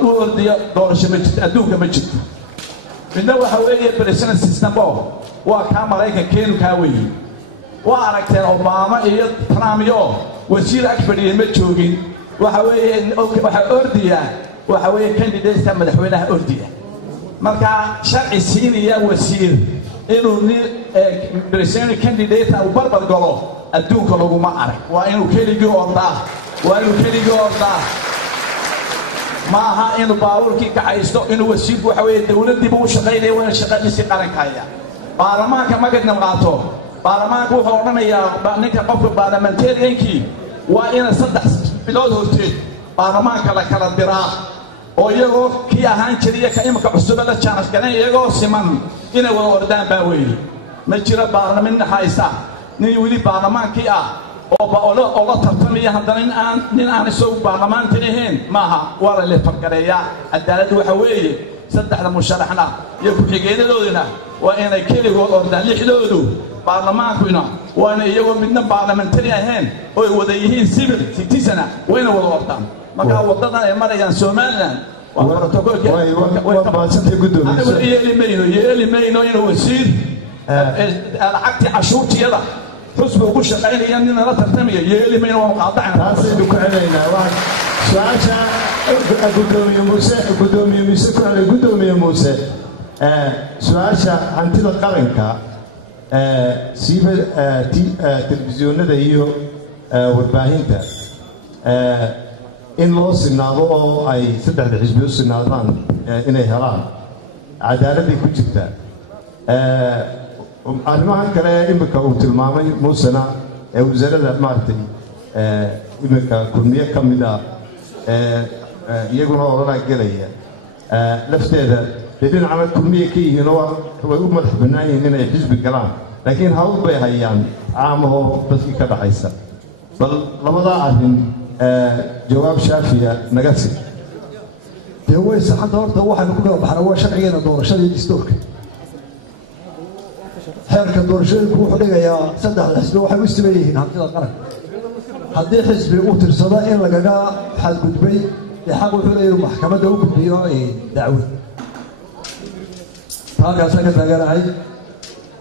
u ordiya doorasho ma jirto adduunka ma jirto midna waxa weeye president system waa ka Mareykanka keenu ka weeyay waa aragteen Obama iyo Trump iyo wasiir akbariye ma joogin waxa weeye waxa ordiya waxa weeye candidate madaxweynaha ordiya marka sharci siinaya wasiir inuu president candidate uu barbar galo adduunka lagu ma arag waa inuu keligii ordaa ما ها إنه باوركي كعيستو إنه وسيب وحوي الدولة دي بوش غيره وين شغال يصير قارن كايا بارمان كما قد نمغاتو بارمان كو حورنا يا نك قف بارلمانتيريان كي وإن صدق بلاد هوتي بارمان كلا درا oo iyago kii ahaan jiray ka imka cusub la chance garan iyago siman inay wada ordaan baa weeyay ma jira baarlamaan haysta nin wali baarlamaankii ah oo la tartamaya haddana nin aan soo baarlamaanka ahayn maaha wala la farqareeya cadaalad waxa weeye saddexda musharaxna iyo ku xigeenadoodina waa inay keligood ordaan lixdoodu baarlamaankuna waa inay iyago midna baarlamaantari ahayn oo ay wada yihiin civil citizen waa inay wada ordaan marka wadadan ay marayaan Soomaaliland waa protocol way baasantay gudoomiye yeeli mayno inuu wasiir lacagti cashuurtiyada حسب وكل شقين يعني أنا لا تهتمي يلي من وقاطعنا. تاسي دكاننا واحد سؤالها قدومي موسى كنا قدومي موسى سؤالها أنت القرنك سيف تلفزيون ده هيو والباهينته إن لو سنادو أي سدح الحزب سنادان إنه هلال عدالة كوجبته arrimahan kale imika uu tilmaamay muusana ee wasaaradda maartay imika kulmiye kamid ah iyaguna orana galaya lafteeda dhinaca kulmiye ka yihiin way u madax banaayeen inay xisbi galaan laakiin hawl bay hayaan caamaho dadkii ka dhaxaysa bal labada arrin jawaab shaafiya naga sii way saxanta horta waxaan ku kala baxnaa waa sharcigeena doorashada iyo dastuurka xeerka doorashada wuxuu dhigayaa saddexda xisbi waxay u simeeyeen hantida qaran haddii xisbi uu tirsado in lagaga xadgudbay xaq wuxuu leeyahay maxkamadda u gudbiyo dacwad halkaas ka taganahay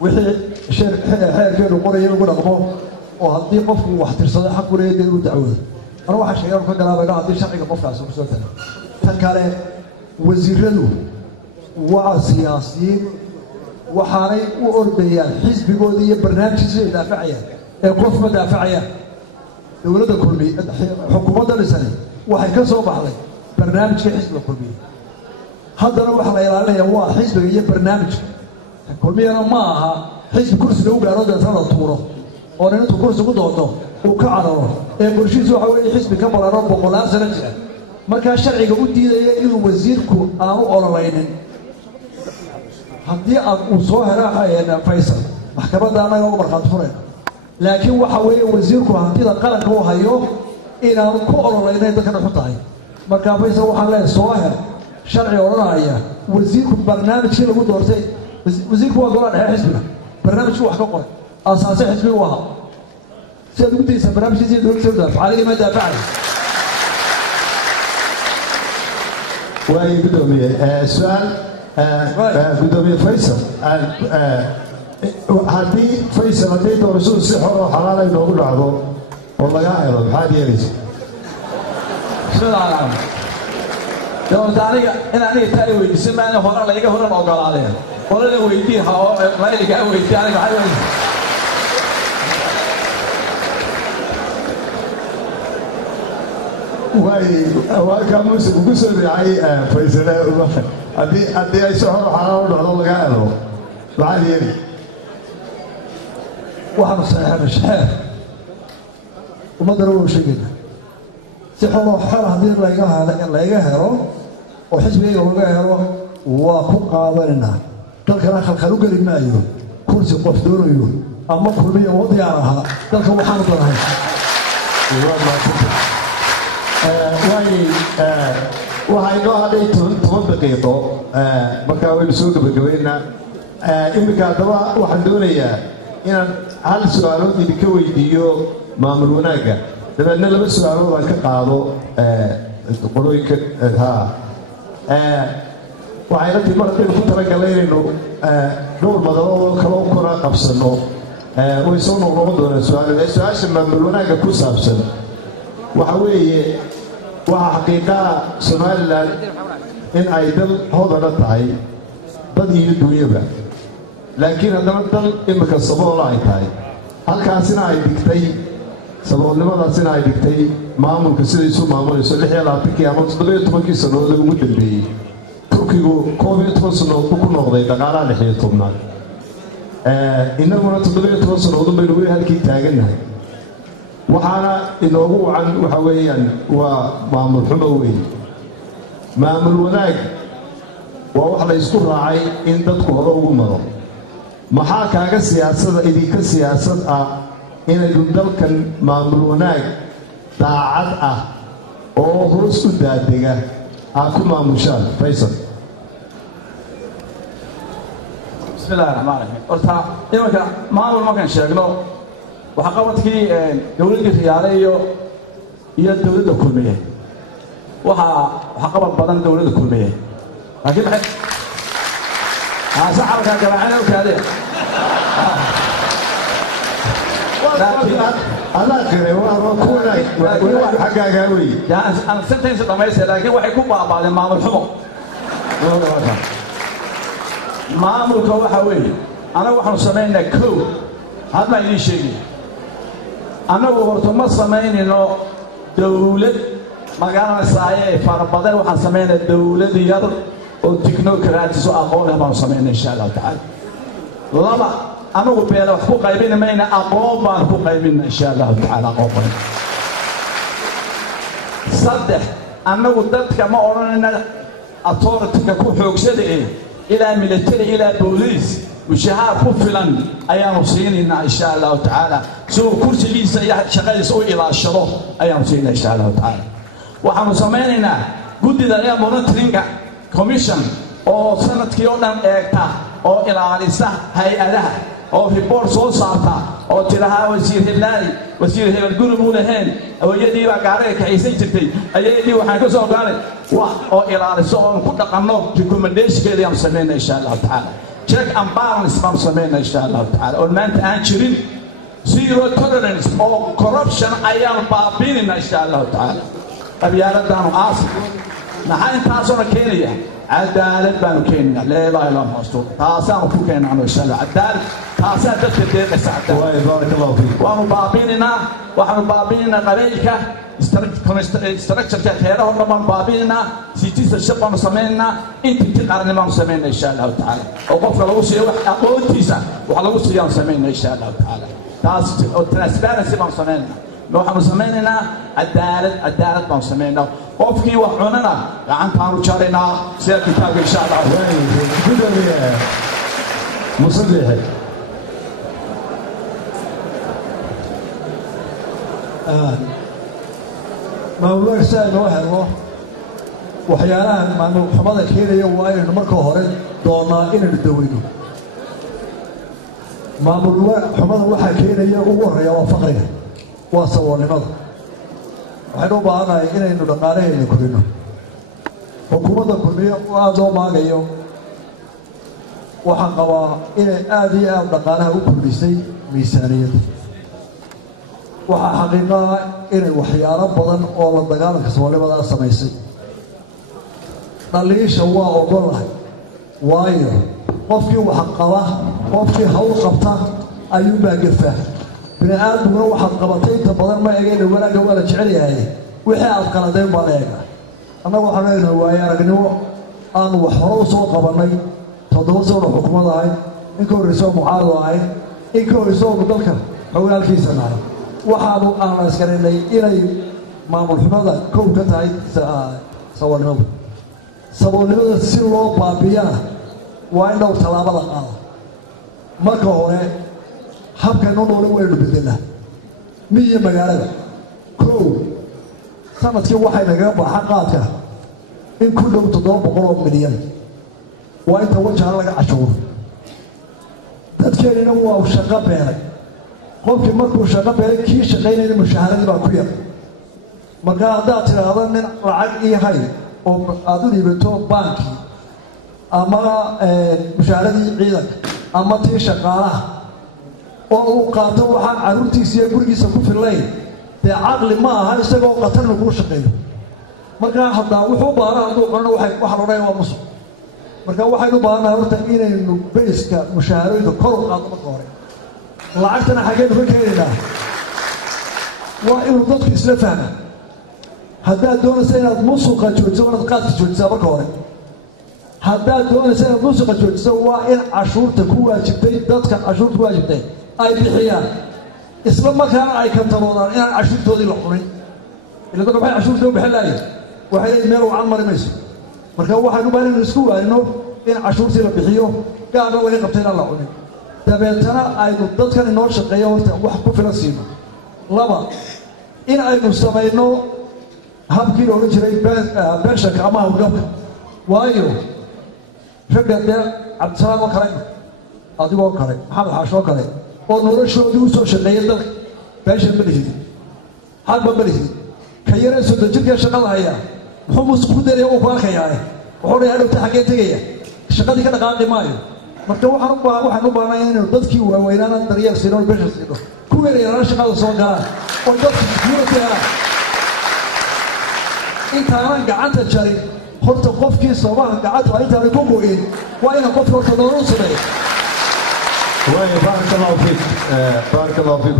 wixii xeerkeenu qoraya ugu dhaqmo oo haddii qofku wax tirsado xaq u leeyahay inuu dacwado ana waxa sheegan ka galaabaga haddii sharciga qofkaas uu soo tago tan kale wasiiradu waa siyaasiyiin waxaanay u ordayaan xisbigooda iyo barnaamijkiisa ay daafacayaan ee qof ma daafacayaan dowladda kulmiye xukuumadda dhisani waxay ka soo baxday barnaamijka xisbiga kulmiye haddana waxa la ilaalinayaa waa xisbiga iyo barnaamijka kulmiyana ma aha xisbi kursiga u gaaro deetana tuuro oo nin intuu kursi ku doodo uu ka cararo ee qorshihiisu waxa weeye xisbi ka balaro boqolaal sano jira markaa sharciga u diidaya inuu wasiirku aanu ololaynin haddii aad uu soo helo Faysal maxkamadda anaga uga markhaati furayna laakiin waxa weeye wasiirku hantida qaranka uu hayo inaanu ku ololaynayn dadka dhex u tahay marka Faysal waxaan leeyahay soo hel sharci oranaya wasiirku barnaamijkii lagu doortay wasiirku waa golaha dhexe xisbiga barnaamijku wax ka qoray asaasi xisbiga waa si aad ugu daysa barnaamijkiisa dowladda daafacaaliga ma daafacay واي قدومي سؤال قدومي فيصل هذه فيصل هذه دورسو سحر وحلال ينوغو دعضو والله قاعد بحال يليس بسم الله الرحمن الرحيم داريga in aniga taay weydiisay maana hore la iga horan ogolaadeen hore la weydiiyay ma iga weydiiyay aniga waxay وكان موسى وقصر يعني فيصل هذه أي سحر وحلال دعضو الله قاعد بحال يليس waxaan saxay shaxeer ummaddana waa u sheegaynaa si xoloo xel haddii layga helo oo xisbigayga laga helo waa ku qaadanaynaa dalkana khalkhal u geli maayo kursi qof doonayo ama kulmiya oo diyaar ahaa dalka waxaanu danahay waxaa inoo hadhay 10 daqiiqo markaa waynu soo gabagabaynaa iminka haddaba waxaan doonayaa inaan hal su-aalood idinka weydiiyo maamul wanaagga dabeedna 2 su-aalood aan ka qaado qolooyinka waxayna tii mar haddaynu ku talagalay inaynu dhowr madaloodoo kaloo kuna qabsanno way soo noqnoqon doonaan su-aasha maamul wanaagga ku saabsan waxa weeye waxaa xaqiiqaha somalilan in ay dal hodana tahay dad iyo dunyaba laakiin haddana dal imika saboola ay tahay halkaasina ay dhigtay saboolnimadaasina ay dhigtay maamulka siday isu maamulayso 26 ama 17 sannadood ugu dambeeyey turkigu 11 sannadood ku noqday dhaqaalaha 16aad innaguna 17 sannadood baynu weli halkii taagannahay waxaana inoogu wacan waxa weeyaan waa maamul xumo weyn maamul wanaag waa wax la isku raacay in dadku hore ugu maro maxaa kaaga siyaasada idinka siyaasad ah inaydu dalkan maamul wanaag daacad ah oo hoos u daadega ku maamushaan faysal bismillaahi raxmaani raxiim horta imanka maamul markaan sheegno waxa qabadkii dowladda riyaale iyo dowladda kulmiye waxa qabad badan dowladda kulmiye laakiin maxay saxalka gabacana u kaadeen Allah kare waa kuwa xagaaga weey aan sentence dhameysay laakiin waxay ku baabaadeen maamul xumo maamulka waxa weeye anagu waxaanu samaynaa kow hadma idin sheegi anagu horta ma samaynayno dowlad magaalada saaye ee farabadan waxaan samaynaa dowlad yar oo technocratic oo aqoon leh baan samaynaa insha Allah taala laba anagu beela wax ku qaybin mayna aqoon baan ku qaybin insha Allah taala aqoon saddex anagu dadka ma oranayna authority-ga ku xoogsada ila military ila police وشهاب كفلان أيام سيننا إن شاء الله تعالى سو كرسي ليس شغال سوي إلى الشروط أيام سيننا إن شاء الله تعالى وحنا سمعنا قد إذا يا مونترينغ كوميشن أو سنة كيونا إكتا أو إلى لسه هيئة أو في بورصة صارتا أو تلاها وزير هلالي وزير هلال مولهين أو يدي وقارئ كيسي جتي أيدي وحنا كسر قارئ أو إلى لسه كنا قنوا ريكومنديش كذي يوم سمعنا إن شاء الله تعالى check and balance baan sameynaa insha Allah taala oo maanta aan jirin zero tolerance oo corruption ayaan baabiinayna insha Allah taala abyaaladaan aas maxaa intaasoo keenaya cadaalad baan keenaynaa la ilaaha illa Allah taasaan ku keenaynaa insha Allah cadaalad taasaa dadka deeqaysa cadaalad barakallahu fiik waanu baabiinayna qabiilka structure خيره ربنا بابينا سيتيس الشباب سمينا انت تقارن ما سمينا ان شاء الله تعالى وقف لو شيء اقول تيسا وحلو شيء سمينا ان شاء الله تعالى تاس ترانسبيرنسي ما سمينا لو حنا سمينا عدالة ما سمينا وفكي وحنا عن كانوا شارينا سير كتاب ان شاء الله مصلح maamulka saa inoo helo waxyaalaha maamul xumada keenaya waa inaynu marka hore doonaa inaynu daweyno maamul xumada waxaa keenaya ugu horreeya waa faqriga waa saboolnimada waxaynu u baahanahay inaynu dhaqaalahayna korino xukuumadda kulmiye aada loo maagayo waxaan qabaa inay aada iyo aada dhaqaalaha u kordhisay miisaaniyadda waxaa xaqiiqaa inay waxyaalo badan oo la dagaalanka saboolnimadaa samaysay dhaliisha waa ogolahay waayo qofkii wax qaba qofkii hawl qabta ayuunbaa gafaa bini aadamuna waxaad qabatay inta badan ma egayna wanaagga waa la jecel yahay wixii aad qaladayn baan eega annagu waxaan eegnay waayo aragnimo aanu wax hore u soo qabannay 7 sano xukuumad ahayd in ka horreysa oo mucaarad ahayd in ka horreysa oo dalka haweenkiisa nahay waxaanu aan la iskarinay inay maamul xumada kow ka tahay saboolnimadu saboolnimada si loo baabiyana waa in dhowr tallaabada qaada marka hore habkaynu noole waynu bedelnaa miyiga magaalada kow sanadkii waxay nagaga baxa qaadka in ku dhow 700 milyan waa inta wajahan laga cashuuro dadkeenina waa shaqo beelay qofkii markuu shaqo beelay kii shaqaynayna mushahaaradii baa ku yar marka haddaad tidhaahdo nin lacag ii hay oo aad u dhiibato baankii ama mushahaaradii ciidanka ama tii shaqaalaha oo uu qaato waxaan carruurtiisa iyo gurigiisa ku fillayn dee caqli ma aha isagoo qatarna kuu shaqeeyo markaa haddaa wuxuu baara hadduu qorana waxa lodhaya waa musuq marka waxaynu u baahannahay horta inaynu beyska mushaharooyinka kor u qaadno marka hore lacagtana xaggeynu ka keenaynaa waa inuu dadku isla fahma haddaad doonaysa inaad musuqa joojiso waa inaad qaadka joojisaa marka hore haddaad doonaysa inaad musuqa joojiso waa in cashuurta ku waajibtay dadka cashuurta ku waajibtay ay bixiyaan isla markaana ay kantaroodaan inaan cashuurtoodii la cunin ila dadka waxay cashuurta u bixin lahayen waxay leeyihin meel wacan mari mayso marka waxaynu baa inaynu isku waarino in cashuurtii la bixiyo gaarna laga qabto inaan la cunin dabeetana aynu dadkan inoo shaqeeya horta wax ku filan siino laba in aynu samayno habkii la odhan jiray beenshanka ama hawlgabka waayo ragga dee cabdisalaam oo kale adigoo kale maxamed xaashoo kale oo noloshoodii u soo shaqeeya dalka beenshan ma lihidin xadba ma lihidin ka yaree soddon-jirkee shaqada hayaa muxuu musuq ku daraya uu ku arkayaa wuxuu dhayaa dhowta xaggee tegaya shaqadii ka dhaqaaqi maayo marka waxaan u baahnay inaynu dadkii waaweynaana daryeel siino beenshan siino kuweena yarana shaqada soo galaan oo dadku security helaan intaanan gacanta jarin horta qofkii sabaha gacanta waa intaanay ku go'in waa inaan qofki horta nolol sameeyo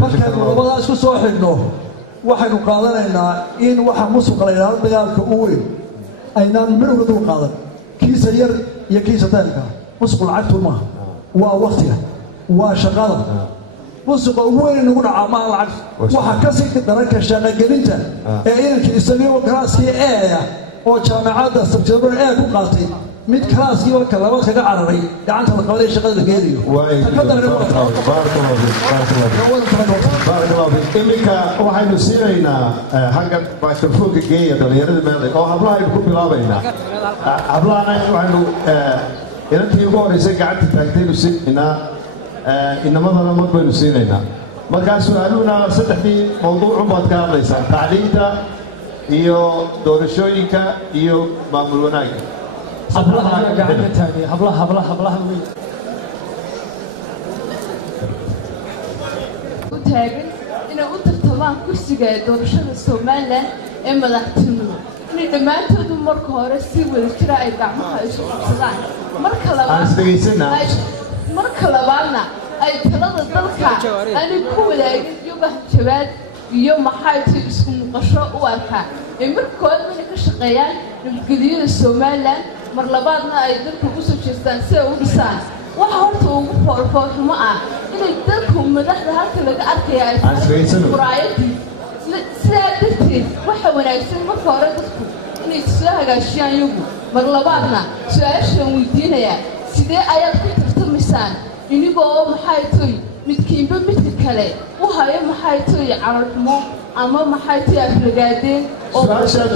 markaynu labadaa isku soo xidhno waxaynu qaadanaynaa in waxa musuqa la yidhahdo dagaalka u weyn aynaan midowga dul qaadan kiisa yar iyo kiisa taanka musuq lacagtu maaha waa waktiga waa shaqada musuqa ugu weyn nagu dhacaa maaha lacag waxa ka sii daranka shaqagelinta ee inanka isagoo kalaaskii eeya oo jaamacadda sabjadabana ee ku qaatay mid kalaaskii marka labaad kaga cararay gacanta la qabanaya shaqada la geeliyo iminka waxaynu siinaynaa hagga mikrofoonka geeya dhallinyarada meelay oo hablaha aynu ku bilaabaynaa hablahana waxaynu inantii ugu horreysay gacanta taagtaynu siinaynaa inamadana mar baynu siinaynaa markaa su-aaluhuna saddexdii mawduucun baad ka hadlaysaan tacliinta iyo doorashooyinka iyo maamul wanaagga hablaha gacanta taagay hablaha weyn u taagan inay u tartamaan kursiga ee doorashada Soomaaliland ee madaxtinimada inay dhammaantood marka hore si wada jira ay gacmaha isu qabsadaan marka labaadna ay talada dalka aanay ku wadaagin yubaha jawaad iyo maxay isku muuqasho u arkaa ee markood inay ka shaqeeyaan nabadgelyada Soomaaliland mar labaadna ay dalka u soo jeestaan si ay u dhisaan waxa horta ugu foolxumo ah inay dalku madaxda halka laga arkaya ay muraayadii sidaa darteed waxa wanaagsan marka hore dadku inay soo hagaajiyaan iyagu mar labaadna su-aashaan weydiinaya sidee ayaad ku tartamisaan inigoo maxay tahay midkiinba midka kale u hayo maxay tahay cararxumo ama maxay tahay aflagaadeen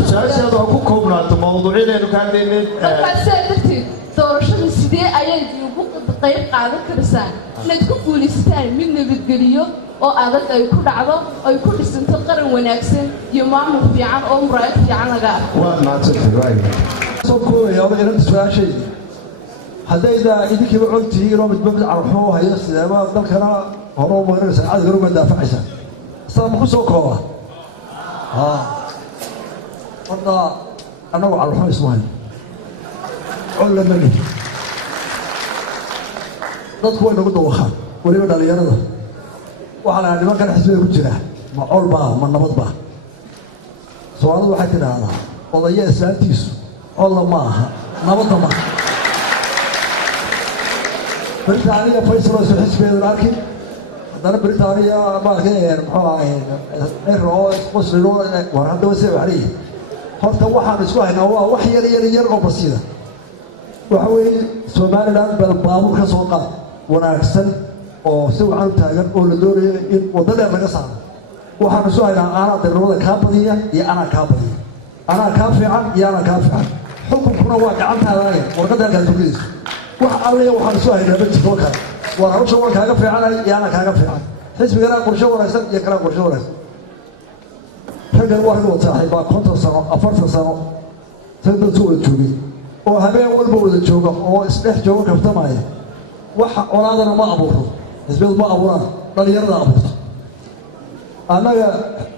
su-aashaada oo ku koobnaato mawduucyadaynu ka hadlaynay markaa sidaa darteed doorashada sidee ayaad ugu qayb qaadan karaysaan inaad ku guulaysataan mid nabadgeliyo oo adag ay ku dhacdo ay ku dhisanto qaran wanaagsan iyo maamul fiican oo muraayad fiican laga arko waa mahadsantahay soo koobaya oday inanta su-aashayda haddayda idinkiiba cod tihiin oo midba mid cararxumo haya sideeba dalkana hore u marinaysaa cadigana uma daafacaysaa saa ma ku soo kooba horta annagu cararxumo isma hayo cod lama lihi dadku way nagu dawaqaan weliba dhallinyarada waxaa la nimankan xisbiga ku jira ma col baa ma nabad baa soomaalidu waxay tidhaahdaa odaya islaantiisu colla ma aha nabadda ma aha berta aniga faysal oo xisbigeeduna arkin haddana Britania ma keen muxuu ahayn eroo muslim war hadda way soo xariir horta waxaan isku haynaa waa wax yar oo basiida waxa weeye Somaliland bal baabuur ka soo qaad wanaagsan oo si wacan taagan oo la doonayo in wadada laga saaro waxaan isku haynaa ana darooda ka badiya iyo ana ka badiya ana ka fiican iyo ana ka fiican xukunkuna waa gacantaada warqada ka tuugayso wax alle waxaan isku haynaa bajiko kale وهرش هو كاغا فيعان يانا كاغا فيعان حسبنا قرشه ورسن يكرا قرشه ورسن رجل واحد وصاحب كنت سنه افرت سنه تقدر تقول جوجي oo habeen walba wada jooga oo isdhex jooga kaftamaya waxa walaadana ma abuuro isbeel ma abuuraan dhalinyarada abuurta anaga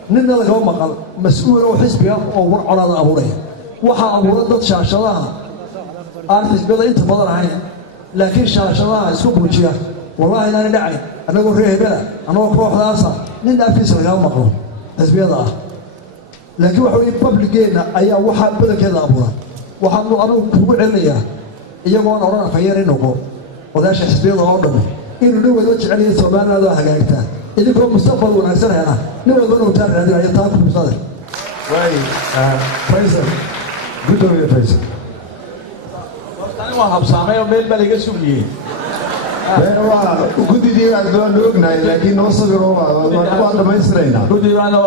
ninna laga maqal mas'uul oo xisbiga oo war colaada abuuray waxa abuura dad shaashadaha aan xisbiyada inta badan ahayn laakiin shaashadaha isku buujiya wallahi inaan dhacay anagoo reebada anagoo kooxdaasa nin afkiisa laga maqlo xisbiyada ah laakiin waxa weeye public-geena ayaa waxa badankeeda abuura waxaan anu kugu celinayaa iyagoo oran afayeen inuu wadaasha xisbiyada oo dhan inuu dhow wada jeceliyo Soomaaliland oo hagaagta idinkoo mustaqbal wanaagsan heena nin walba uu taan raadinayo taa ku musada way Faisal gudoomiye Faisal tani waa habsaamay oo meel baliga suuliye waa gudidii aad loo ognaay laakiin noo sabiro waa dhamaystirayna gudiyaano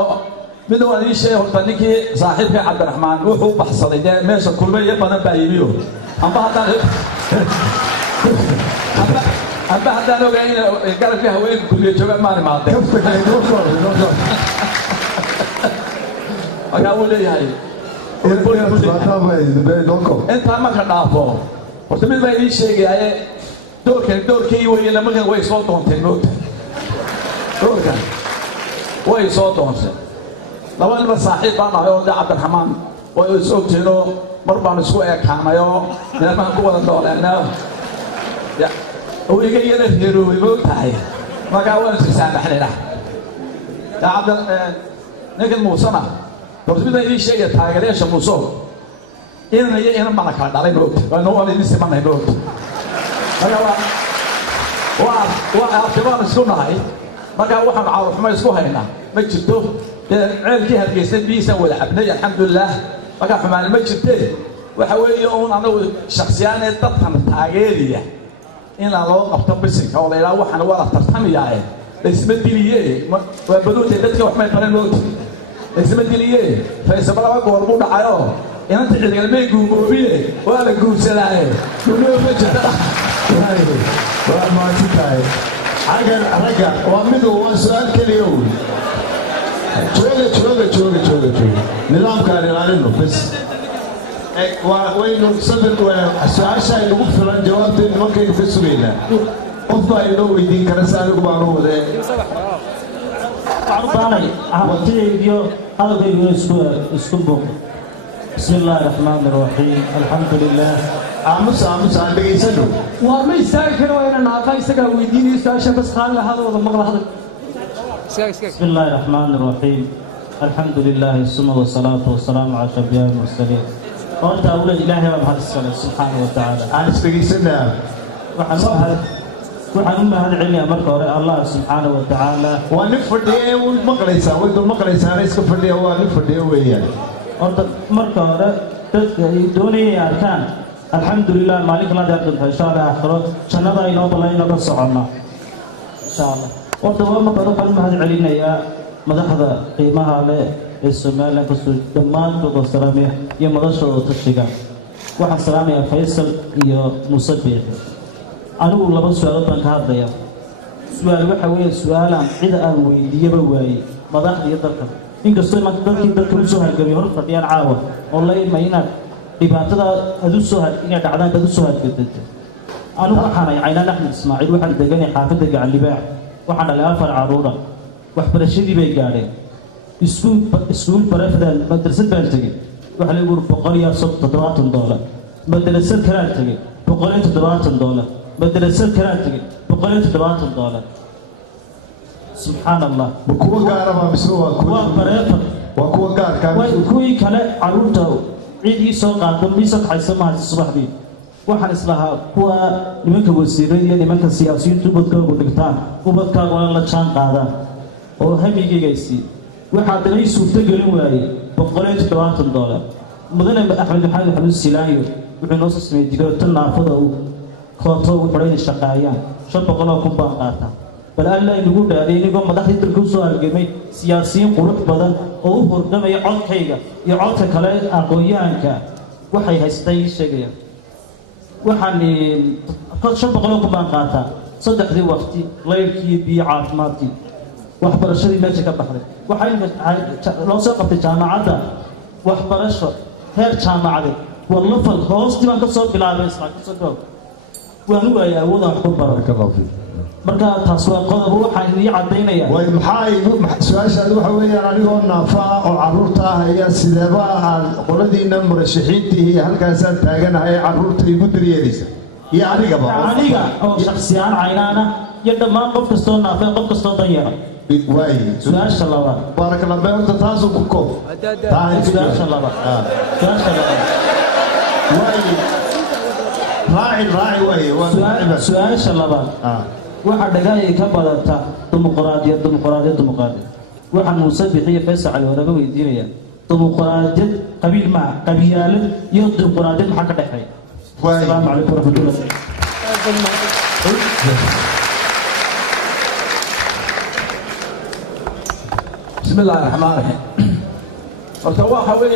mid waa ii sheegay horta ninkii saaxiibka Cabdiraxmaan wuxuu baxsaday meesha kulmay badan baa yimiyo amba hadaan ogayn garabka haween kulliye jooga maari maade ayaa uu leeyahay inta ma ka dhaafo horta mid baa ii sheegay doorkii way lama way soo doonteen doorkan way soo doonteen لوالما صاحب أنا يوم عبد الرحمن ويسوقتينه مربان سوء كاميو لما هو الدولة أنا يا هو يجي ينهيرو ويموت هاي ما قاول سامح لنا يا عبد نقل موسنا بس بدنا أي شيء تاجريش موسو إن ما نكاد على موت وأنا هو اللي نسمع ما موت ما قال وأعتبار السنة هاي ما قال واحد عارف ما يسوه هنا ما تشوفه عيلكي هالجيسين بيسا ولا حبني الحمد لله بقى حمال المجد ده وحوي يوم أنا شخصيان تطعم تاجرية إن الله قبض بسك أو لا وحنا ولا تطعم ياي اسم الدليل وبدون تدك وحمي قرن موت اسم الدليل فيسبب لك وربنا عيو إن أنت اللي قلبي جوبيه ولا جوب سلاي جوبيه مجد وما تتاي رجع ومنه وسؤال كل يوم جوجة نظام كان يعلنه بس وين صدق السؤال شيء نقول فلان جواب ممكن في السؤال أفضل إنه يدين كرسالة كبارو ده أنا أحبتي فيديو هذا فيديو اسكوبو بسم الله الرحمن الرحيم الحمد لله عمس عندك يسلو وما يستاهل وين أنا أخاي سكر ويديني يستاهل بس خالي هذا ولا مغلى هذا بسم الله الرحمن الرحيم الحمد لله ثم والصلاة والسلام على الأنبياء والمرسلين وأنت أولى إلهي وبحر السنة سبحانه وتعالى أنا استقيسنا وحن هذا علمي أمرك الله سبحانه وتعالى ونفردي والمقليسة ويدو المقليسة رئيسك فردي هو نفردي وياه أنت أمرك دوني أركان الحمد لله مالك الله يقدم إن شاء الله آخره شنبا إلى الله إلى الصعنا إن شاء الله وأنت ما هذا علينا يا مدحضة قيمها على السماء لك دمان وقصرامي يا مدشر وتشجع واحد سلامي يا فيصل يا مصبيح أنا أقول لك سؤال بنك هذا يا سؤال وحوي سؤال عن عدة ويدية بواي مدحضة يدرك إنك صير ما تدرك مسوها الجميع فديان عاوة والله ما ينال لبعضها أدوسها إن قعدان تدوسها جدد أنا وحنا عينا نحن إسماعيل واحد دجاني حافظ على اللباع وحنا الآفر عرورة وحبرشدي بيجارين اسكول برافدا مدرسة بنتجي وحنا يقول بقرية صوت $7 مدرسة كرانتجي بقرية $7 مدرسة كرانتجي بقرية $7 سبحان الله وكوا قارة ما بسوا وكوا قارة كوي كلا عروته عيد يسوق عندهم يسوق حيسمع الصباح دي waxaan islahaa kuwa nimanka wasiirada iyo nimanka siyaasiyiintu ubadkaagu dhigtaan ubadkaaguna la jaan qaadaan oo hamigaygaysii waxaa danay suurtagelin waayey $170 mudane axmed maxamed xamuud silaayo wuxuu noo soo sameeyey digirta naafada uu kooto ugu xidhay inay shaqaayaan $500 baan qaataa bal alla inagu dhaaday inagoo madaxdii dalka usoo halgamay siyaasiyiin qurux badan oo u hordhamaya codkayga iyo codka kale aqoon-yahanka waxay haystaa ii sheegayaan waxaan $500 baan qaataa 3 waqti laylkii biyo caafimaadkii waxbarashadii meesha ka baxday waxaa loo soo qabtay jaamacadda waxbarasho heer jaamacadeed wallafal hoostii baan ka soo bilaabay isla ka soo gaaw waan u waayay awood wax ku baro marka taas waa qodob waxaan idin cadeynayaa way maxay su'aashaadu waxa weeyaan anigoo naafa oo caruurta ah ayaa sideeba aan qoladiina murashaxiintii halkaas aan taaganahay caruurta igu diryeelisa iyo anigaba aniga oo shakhsiyaan caynaana iyo dhammaan qof kastoo naafa qof kastoo danyara واي سؤال الله بارك الله فيك تاسو كوكو سؤال الله واي راعي واي سؤال الله waxa dhagaay ka badata dimuqraadiyad waxa Muuse bixiye Faysal Ali wadaga weydiinaya dimuqraadiyad qabiil ma qabiyaalad iyo dimuqraadiyad maxaa ka dhaxay assalaamu alaykum warahmatullahi بسم الله الرحمن الرحيم وتوا حوي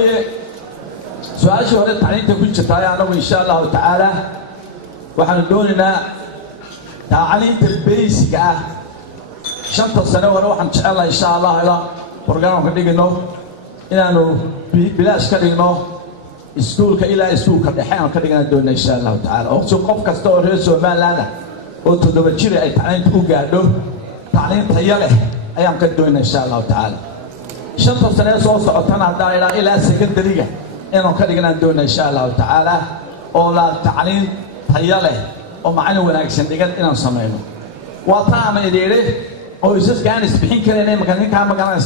سؤال شو هذا تعليم تقول شتايا أنا وإن شاء الله تعالى وحندوننا تعليم البيسك شنطة سنة وروح إن شاء الله إلى برنامج كديجنو إنه بلاش كديجنو إسكول كإلى إسكول كدحين كديجنا دون إن شاء الله تعالى أخذ قف كستور رسول ما لنا وتدبشير أي تعليم تقول تعليم تياله أيام كدوين إن شاء الله تعالى. شنطة سنة صوص عطنا دائرة إلى سكندرية إنه كدينا دون إن شاء الله تعالى. أولا تعليم هياله ومعنا وناكسن ديجان إن صميمه. وطعم يديره أو يسوس كان يسبحين كلنا مكان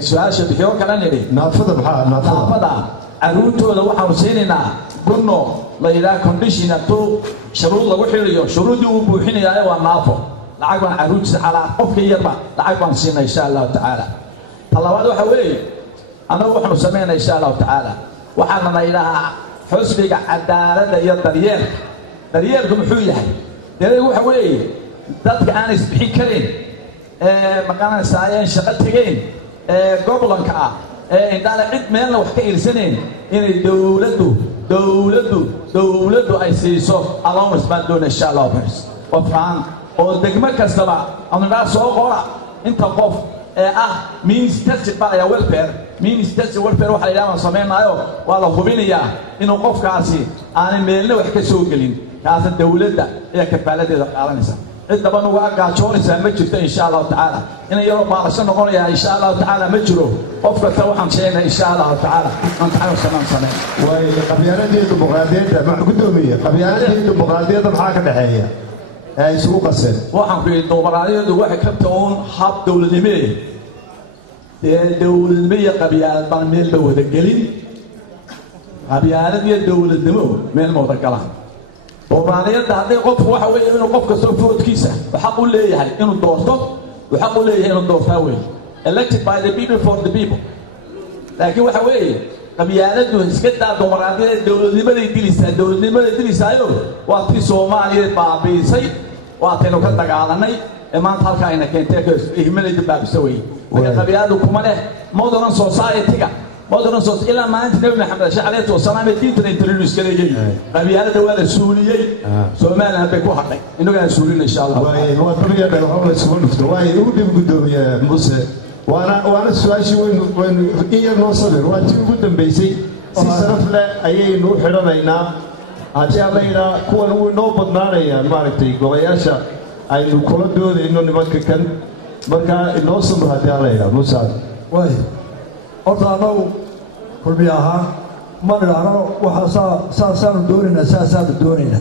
سؤال شبيهو كلنا يدي. نافذ بحال نافذ. أروتو لو حوسيننا قلنا لا إله كونديشن تو شروط لو حيريو شروط وبوحين يا ونافو. لعقبان عروج على قفك يربع لعقبان سينا إن شاء الله تعالى الله وعده حوالي أنا وحنا سمعنا إن شاء الله تعالى وحنا إلى حسبك عدالة يا دريالكم حويها دريال حوالي ذاتك أنا سبحين كريم مكان سايين شغلتين قبلن كا إن دار عد مال وحكي سنين إن دولته أي سيسو اللهم اسمع دون إن شاء الله بس وفعان oo degmo kastaba amna soo qora inta qof means test baa welfare waxa ilaahay sameeynaayo waa la hubinayaa inuu qofkaasi aan meelna wax ka soo gelin kaas dawladda ee kafaaladeeda qaadanaysa cidaba nuga agaajoonaysa ma jirto insha Allah taala in yaro baalasho noqonaya insha Allah taala ma jiro qofka waxaan sheegnaa insha Allah taala aan taxaw sameyn way qabyaaladii dimuqraadiyadda ma gudoomiye qabyaaladii dimuqraadiyadda maxaa ka dhaxeeya ay isugu qaseen waxaan ku yidhi dimuqraadiyaddu waxay ka tahay hab dawladnimo iyo qabyaalad baan meel la wada gelin qabyaalad iyo dawladnimo meel ma wada galaan dimuqraadiyadda haddii qofku waxa weeye inuu qof kastoo foodkiisa xaq u leeyahay inuu doorto xaq u leeyahay inuu doortaa weeye elected by the people for the people laakiin waxa weeye qabyaaladdu iska daa dimuqraadiyadda dawladnimaday dilisaayo waa tii Soomaaliyeed baabiisay waataynu ka dagaalanay maanta halka ayna keentay ihmalayda baabisa way qabyaaladu kuma leh modern society-ga ila maanta nabi maxamed shacaleeto salaam diinta introduce gareeyay qabyaalada waa la suuliyay Soomaaliland bay ku hadhay inaga suulin insha Allah waa qabyaalada waxa la suulin dhufto waa uu dib gudoomiye Muuse وانا سؤالي وين إيه نوصل واتي وقدم بيسي سيسرف له أيه نو حرمينا هاتي علينا كون هو نوبض ناريا ماركتي قوياشا أي نو كل دول إنه نمك كان مركا نوصل هاتي علينا موسى واي أرضنا كل بياها ما نلعنا وحصا سان دورنا سان دورنا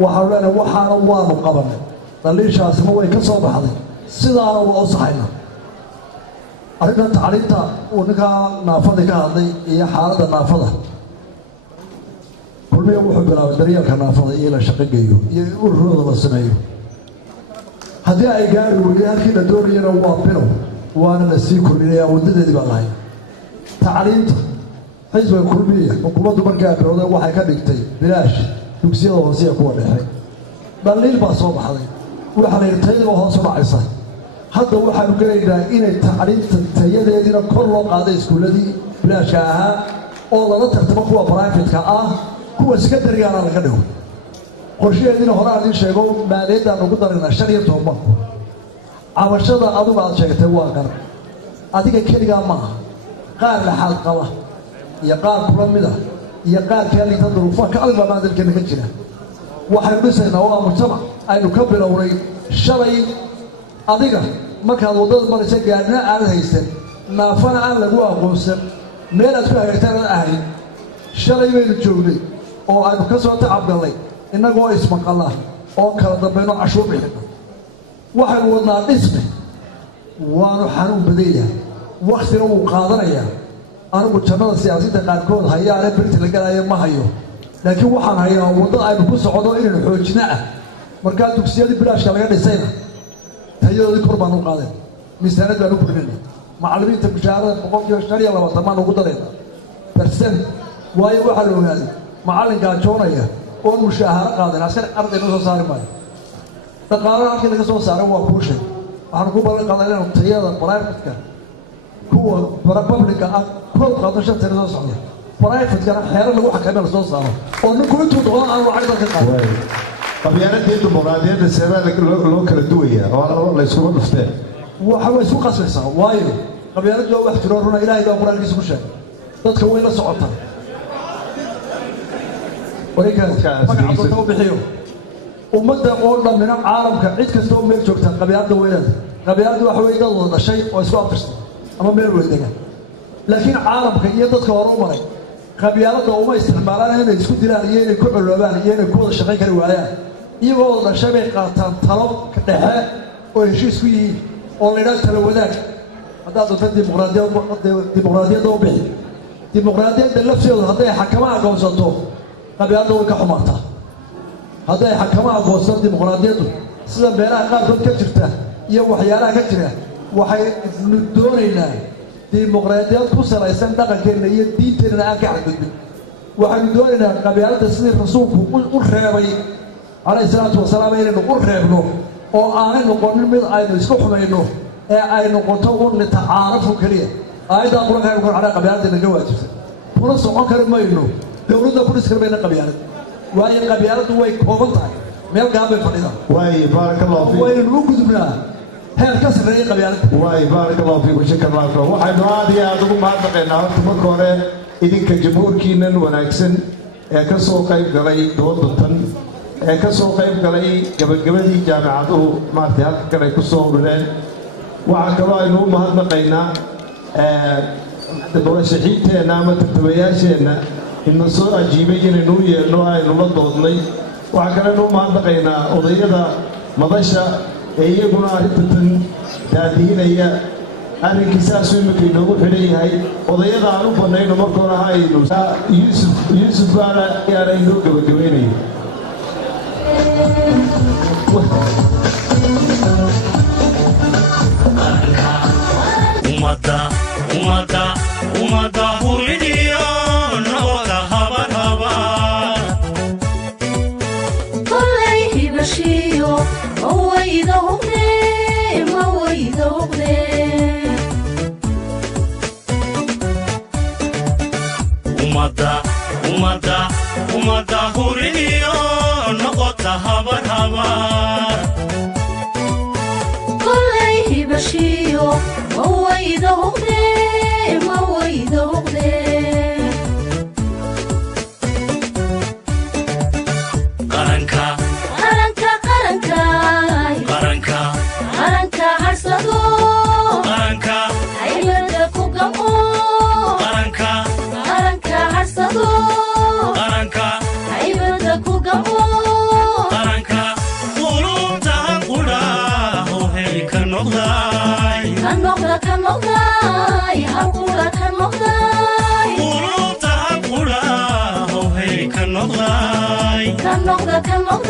وحولنا وحنا وانو قبلنا دليل شخص هو يكسب بحضي سيدنا وأصحابنا أريد تعليمته ونكا نافذ كهذي هي حالة نافذة كل kulmiya wuxuu bilaabay daryeelka naafada iyo la shaqageeyo iyo ururooda la sameeyo haddii ay gaari weyday halkii la doonayana waa binow waana la sii kordhinayaa waddadeedii baa lahay tacliinta xisbiga kulmiya xukuumaddu markii ay bilowday waxay ka dhigtay bilaash dugsiyada hoose ee kuwa dhexe dhaliil baa soo baxday waxaa la yidhi tayadaba hoos u dhacaysa hadda waxaanu gelaynaa inay tacliinta tayadeediina kor loo qaaday iskuulladii bilaashka ahaa oo lala tartamo kuwa brifetka ah kuwa sekondarigaana laga dhigo qorshaheediina hore aan idiin sheego maaliyaddaan ugu daraynaa 15 marku cabashada adugu aad sheegtay waa gar adiga keligaa ma aha qaar laxaad qaba iyo qaar kula mid ah iyo qaar kaalinta duruufaha ka adag baa maadalkeena ka jira waxaynu dhisaynaa waa mujtamac aynu ka bilownay shalay adiga markaad waddada maraysa gaadhina aad haysan naafana aan lagu aqoonsan meel aad ku hagaagtaan aan ahayn shalay baynu joognay oo aynu ka soo tacabgallay innagoo ismaqalla oo kala dambayno cashuur bixinno waxaynu wadnaa dhisme waanu xanuun badanyahay waktina wuu qaadanayaa anigu jannada siyaasiyiinta qaarkood hayaane birta la galaya ma hayo laakiin waxaan hayaa waddo aynu ku socdo inaynu xoojino ah markaa dugsiyadii bilaashka laga dhisayna tayadoodii kor baan u qaadeen miisaanad baan u kordhinay macallimiinta mushaharada 25% baan ugu darayna percent waayo waxaa la ogaaday macallinkaa joonaya oon mushaaharo qaadan askar ardayna soo saari maayo dhaqaalaha halkii laga soo saaray waa kuu sheeg waxaan ku ballan qaaday inaynu tayada brifetka kuwa publica ah kor qaado 5 sano soo socda brifetkana xeerar lagu xakameeyo la soo saaro oo ninku intuu doon aan lacag dadka qaado qabyaaladii dimuqraadiyadda seebaa loo kala duwaya oo la isugu dhufteen waxa way isku qasbaysaa waayo qabyaaladdu waa wax jiro runa ilaahay baa quraankiisa ku sheegay dadka way la socotaa magaca u bixiyo ummadda oo dhamina caalamka cid kasta oo meel joogta qabyaaladda weynaada qabyaaladdu waxa way dad wada dhashay oo isku abtirsan ama meel wada laakiin caalamka iyo dadka hore u maray qabyaaladda uma isticmaalaan inay isku dilaan iyo inay ku coloobaan iyo inay ku wada shaqayn kari waayaan iyagoo wada dhashay bay qaataan talo ka dhexe oo heshiis ku yihiin oo la yidhaahdo talo wadaag haddaad doonto dimuqraadiyadda u bixi dimuqraadiyadda lafteedu hadday xakamaha aqoonsato qabyaaladda way ka xumaataa hadday xakamaha aqoonsato dimuqraadiyaddu sida meelaha qaarkood ka jirta iyo waxyaalaha ka jira waxaynu doonaynaa dimuqraadiyad ku salaysan dhaqankeenna iyo diinteenna aan ka xadgudbin waxaynu doonaynaa qabyaaladda sidii rasuulku u reebay calayhi salaatu wasalaam inaynu u reebno oo aanay noqonin mid aynu isku xumayno ee ay noqoto un litacaarafu keliya aayaddaa quraanka aynu korcana qabyaaladda naga waajibsan kuna socon kari mayno dowladda ku dhis kari mayna qabyaalad waayo qabyaaladdu way kooban tahay meel gaab bay fadhidaan waayo baarakallahu fiik waynaynu u gudubnaa heer ka sarreeya qabyaaladda waayo baarakallahu fiik shakar laakum waxaynu aad iyo aad ugu mahadnaqaynaa horta marka hore idinka jamhuurkiinan wanaagsan ee ka soo qayb galay doodatan ee ka soo qayb galay gabagabadii jaamacaduhu maartay halka kale ay ku soo urureen waxaa kaloo aynu u mahadnaqaynaa murashaxiinteenna ama tartamayaasheenna ina soo ajiibay inaynu u yeelno aynu la doodnay waxaa kalenu u mahadnaqaynaa odayada madasha ee iyaguna arrintatan daadiinaya arrinkii saasuu imika inoogu xidhan yahay odayada aan u bannayno markoona haynu yuusuf baana yaana inoo gabagabaynayo ummadda huridiyo nabada habarhabar kollay hibashiyo mawayda hugne ummadda huridiyo noqota habarhabar kollay hibashiyo mawayda hugne qaranka harsado qaranka aybada ku gamo qaranka harsado qaranka aybada ku gamo qaranka qulubtahan qudhaho heli ka noqday ka noqday halqura ka ka noqda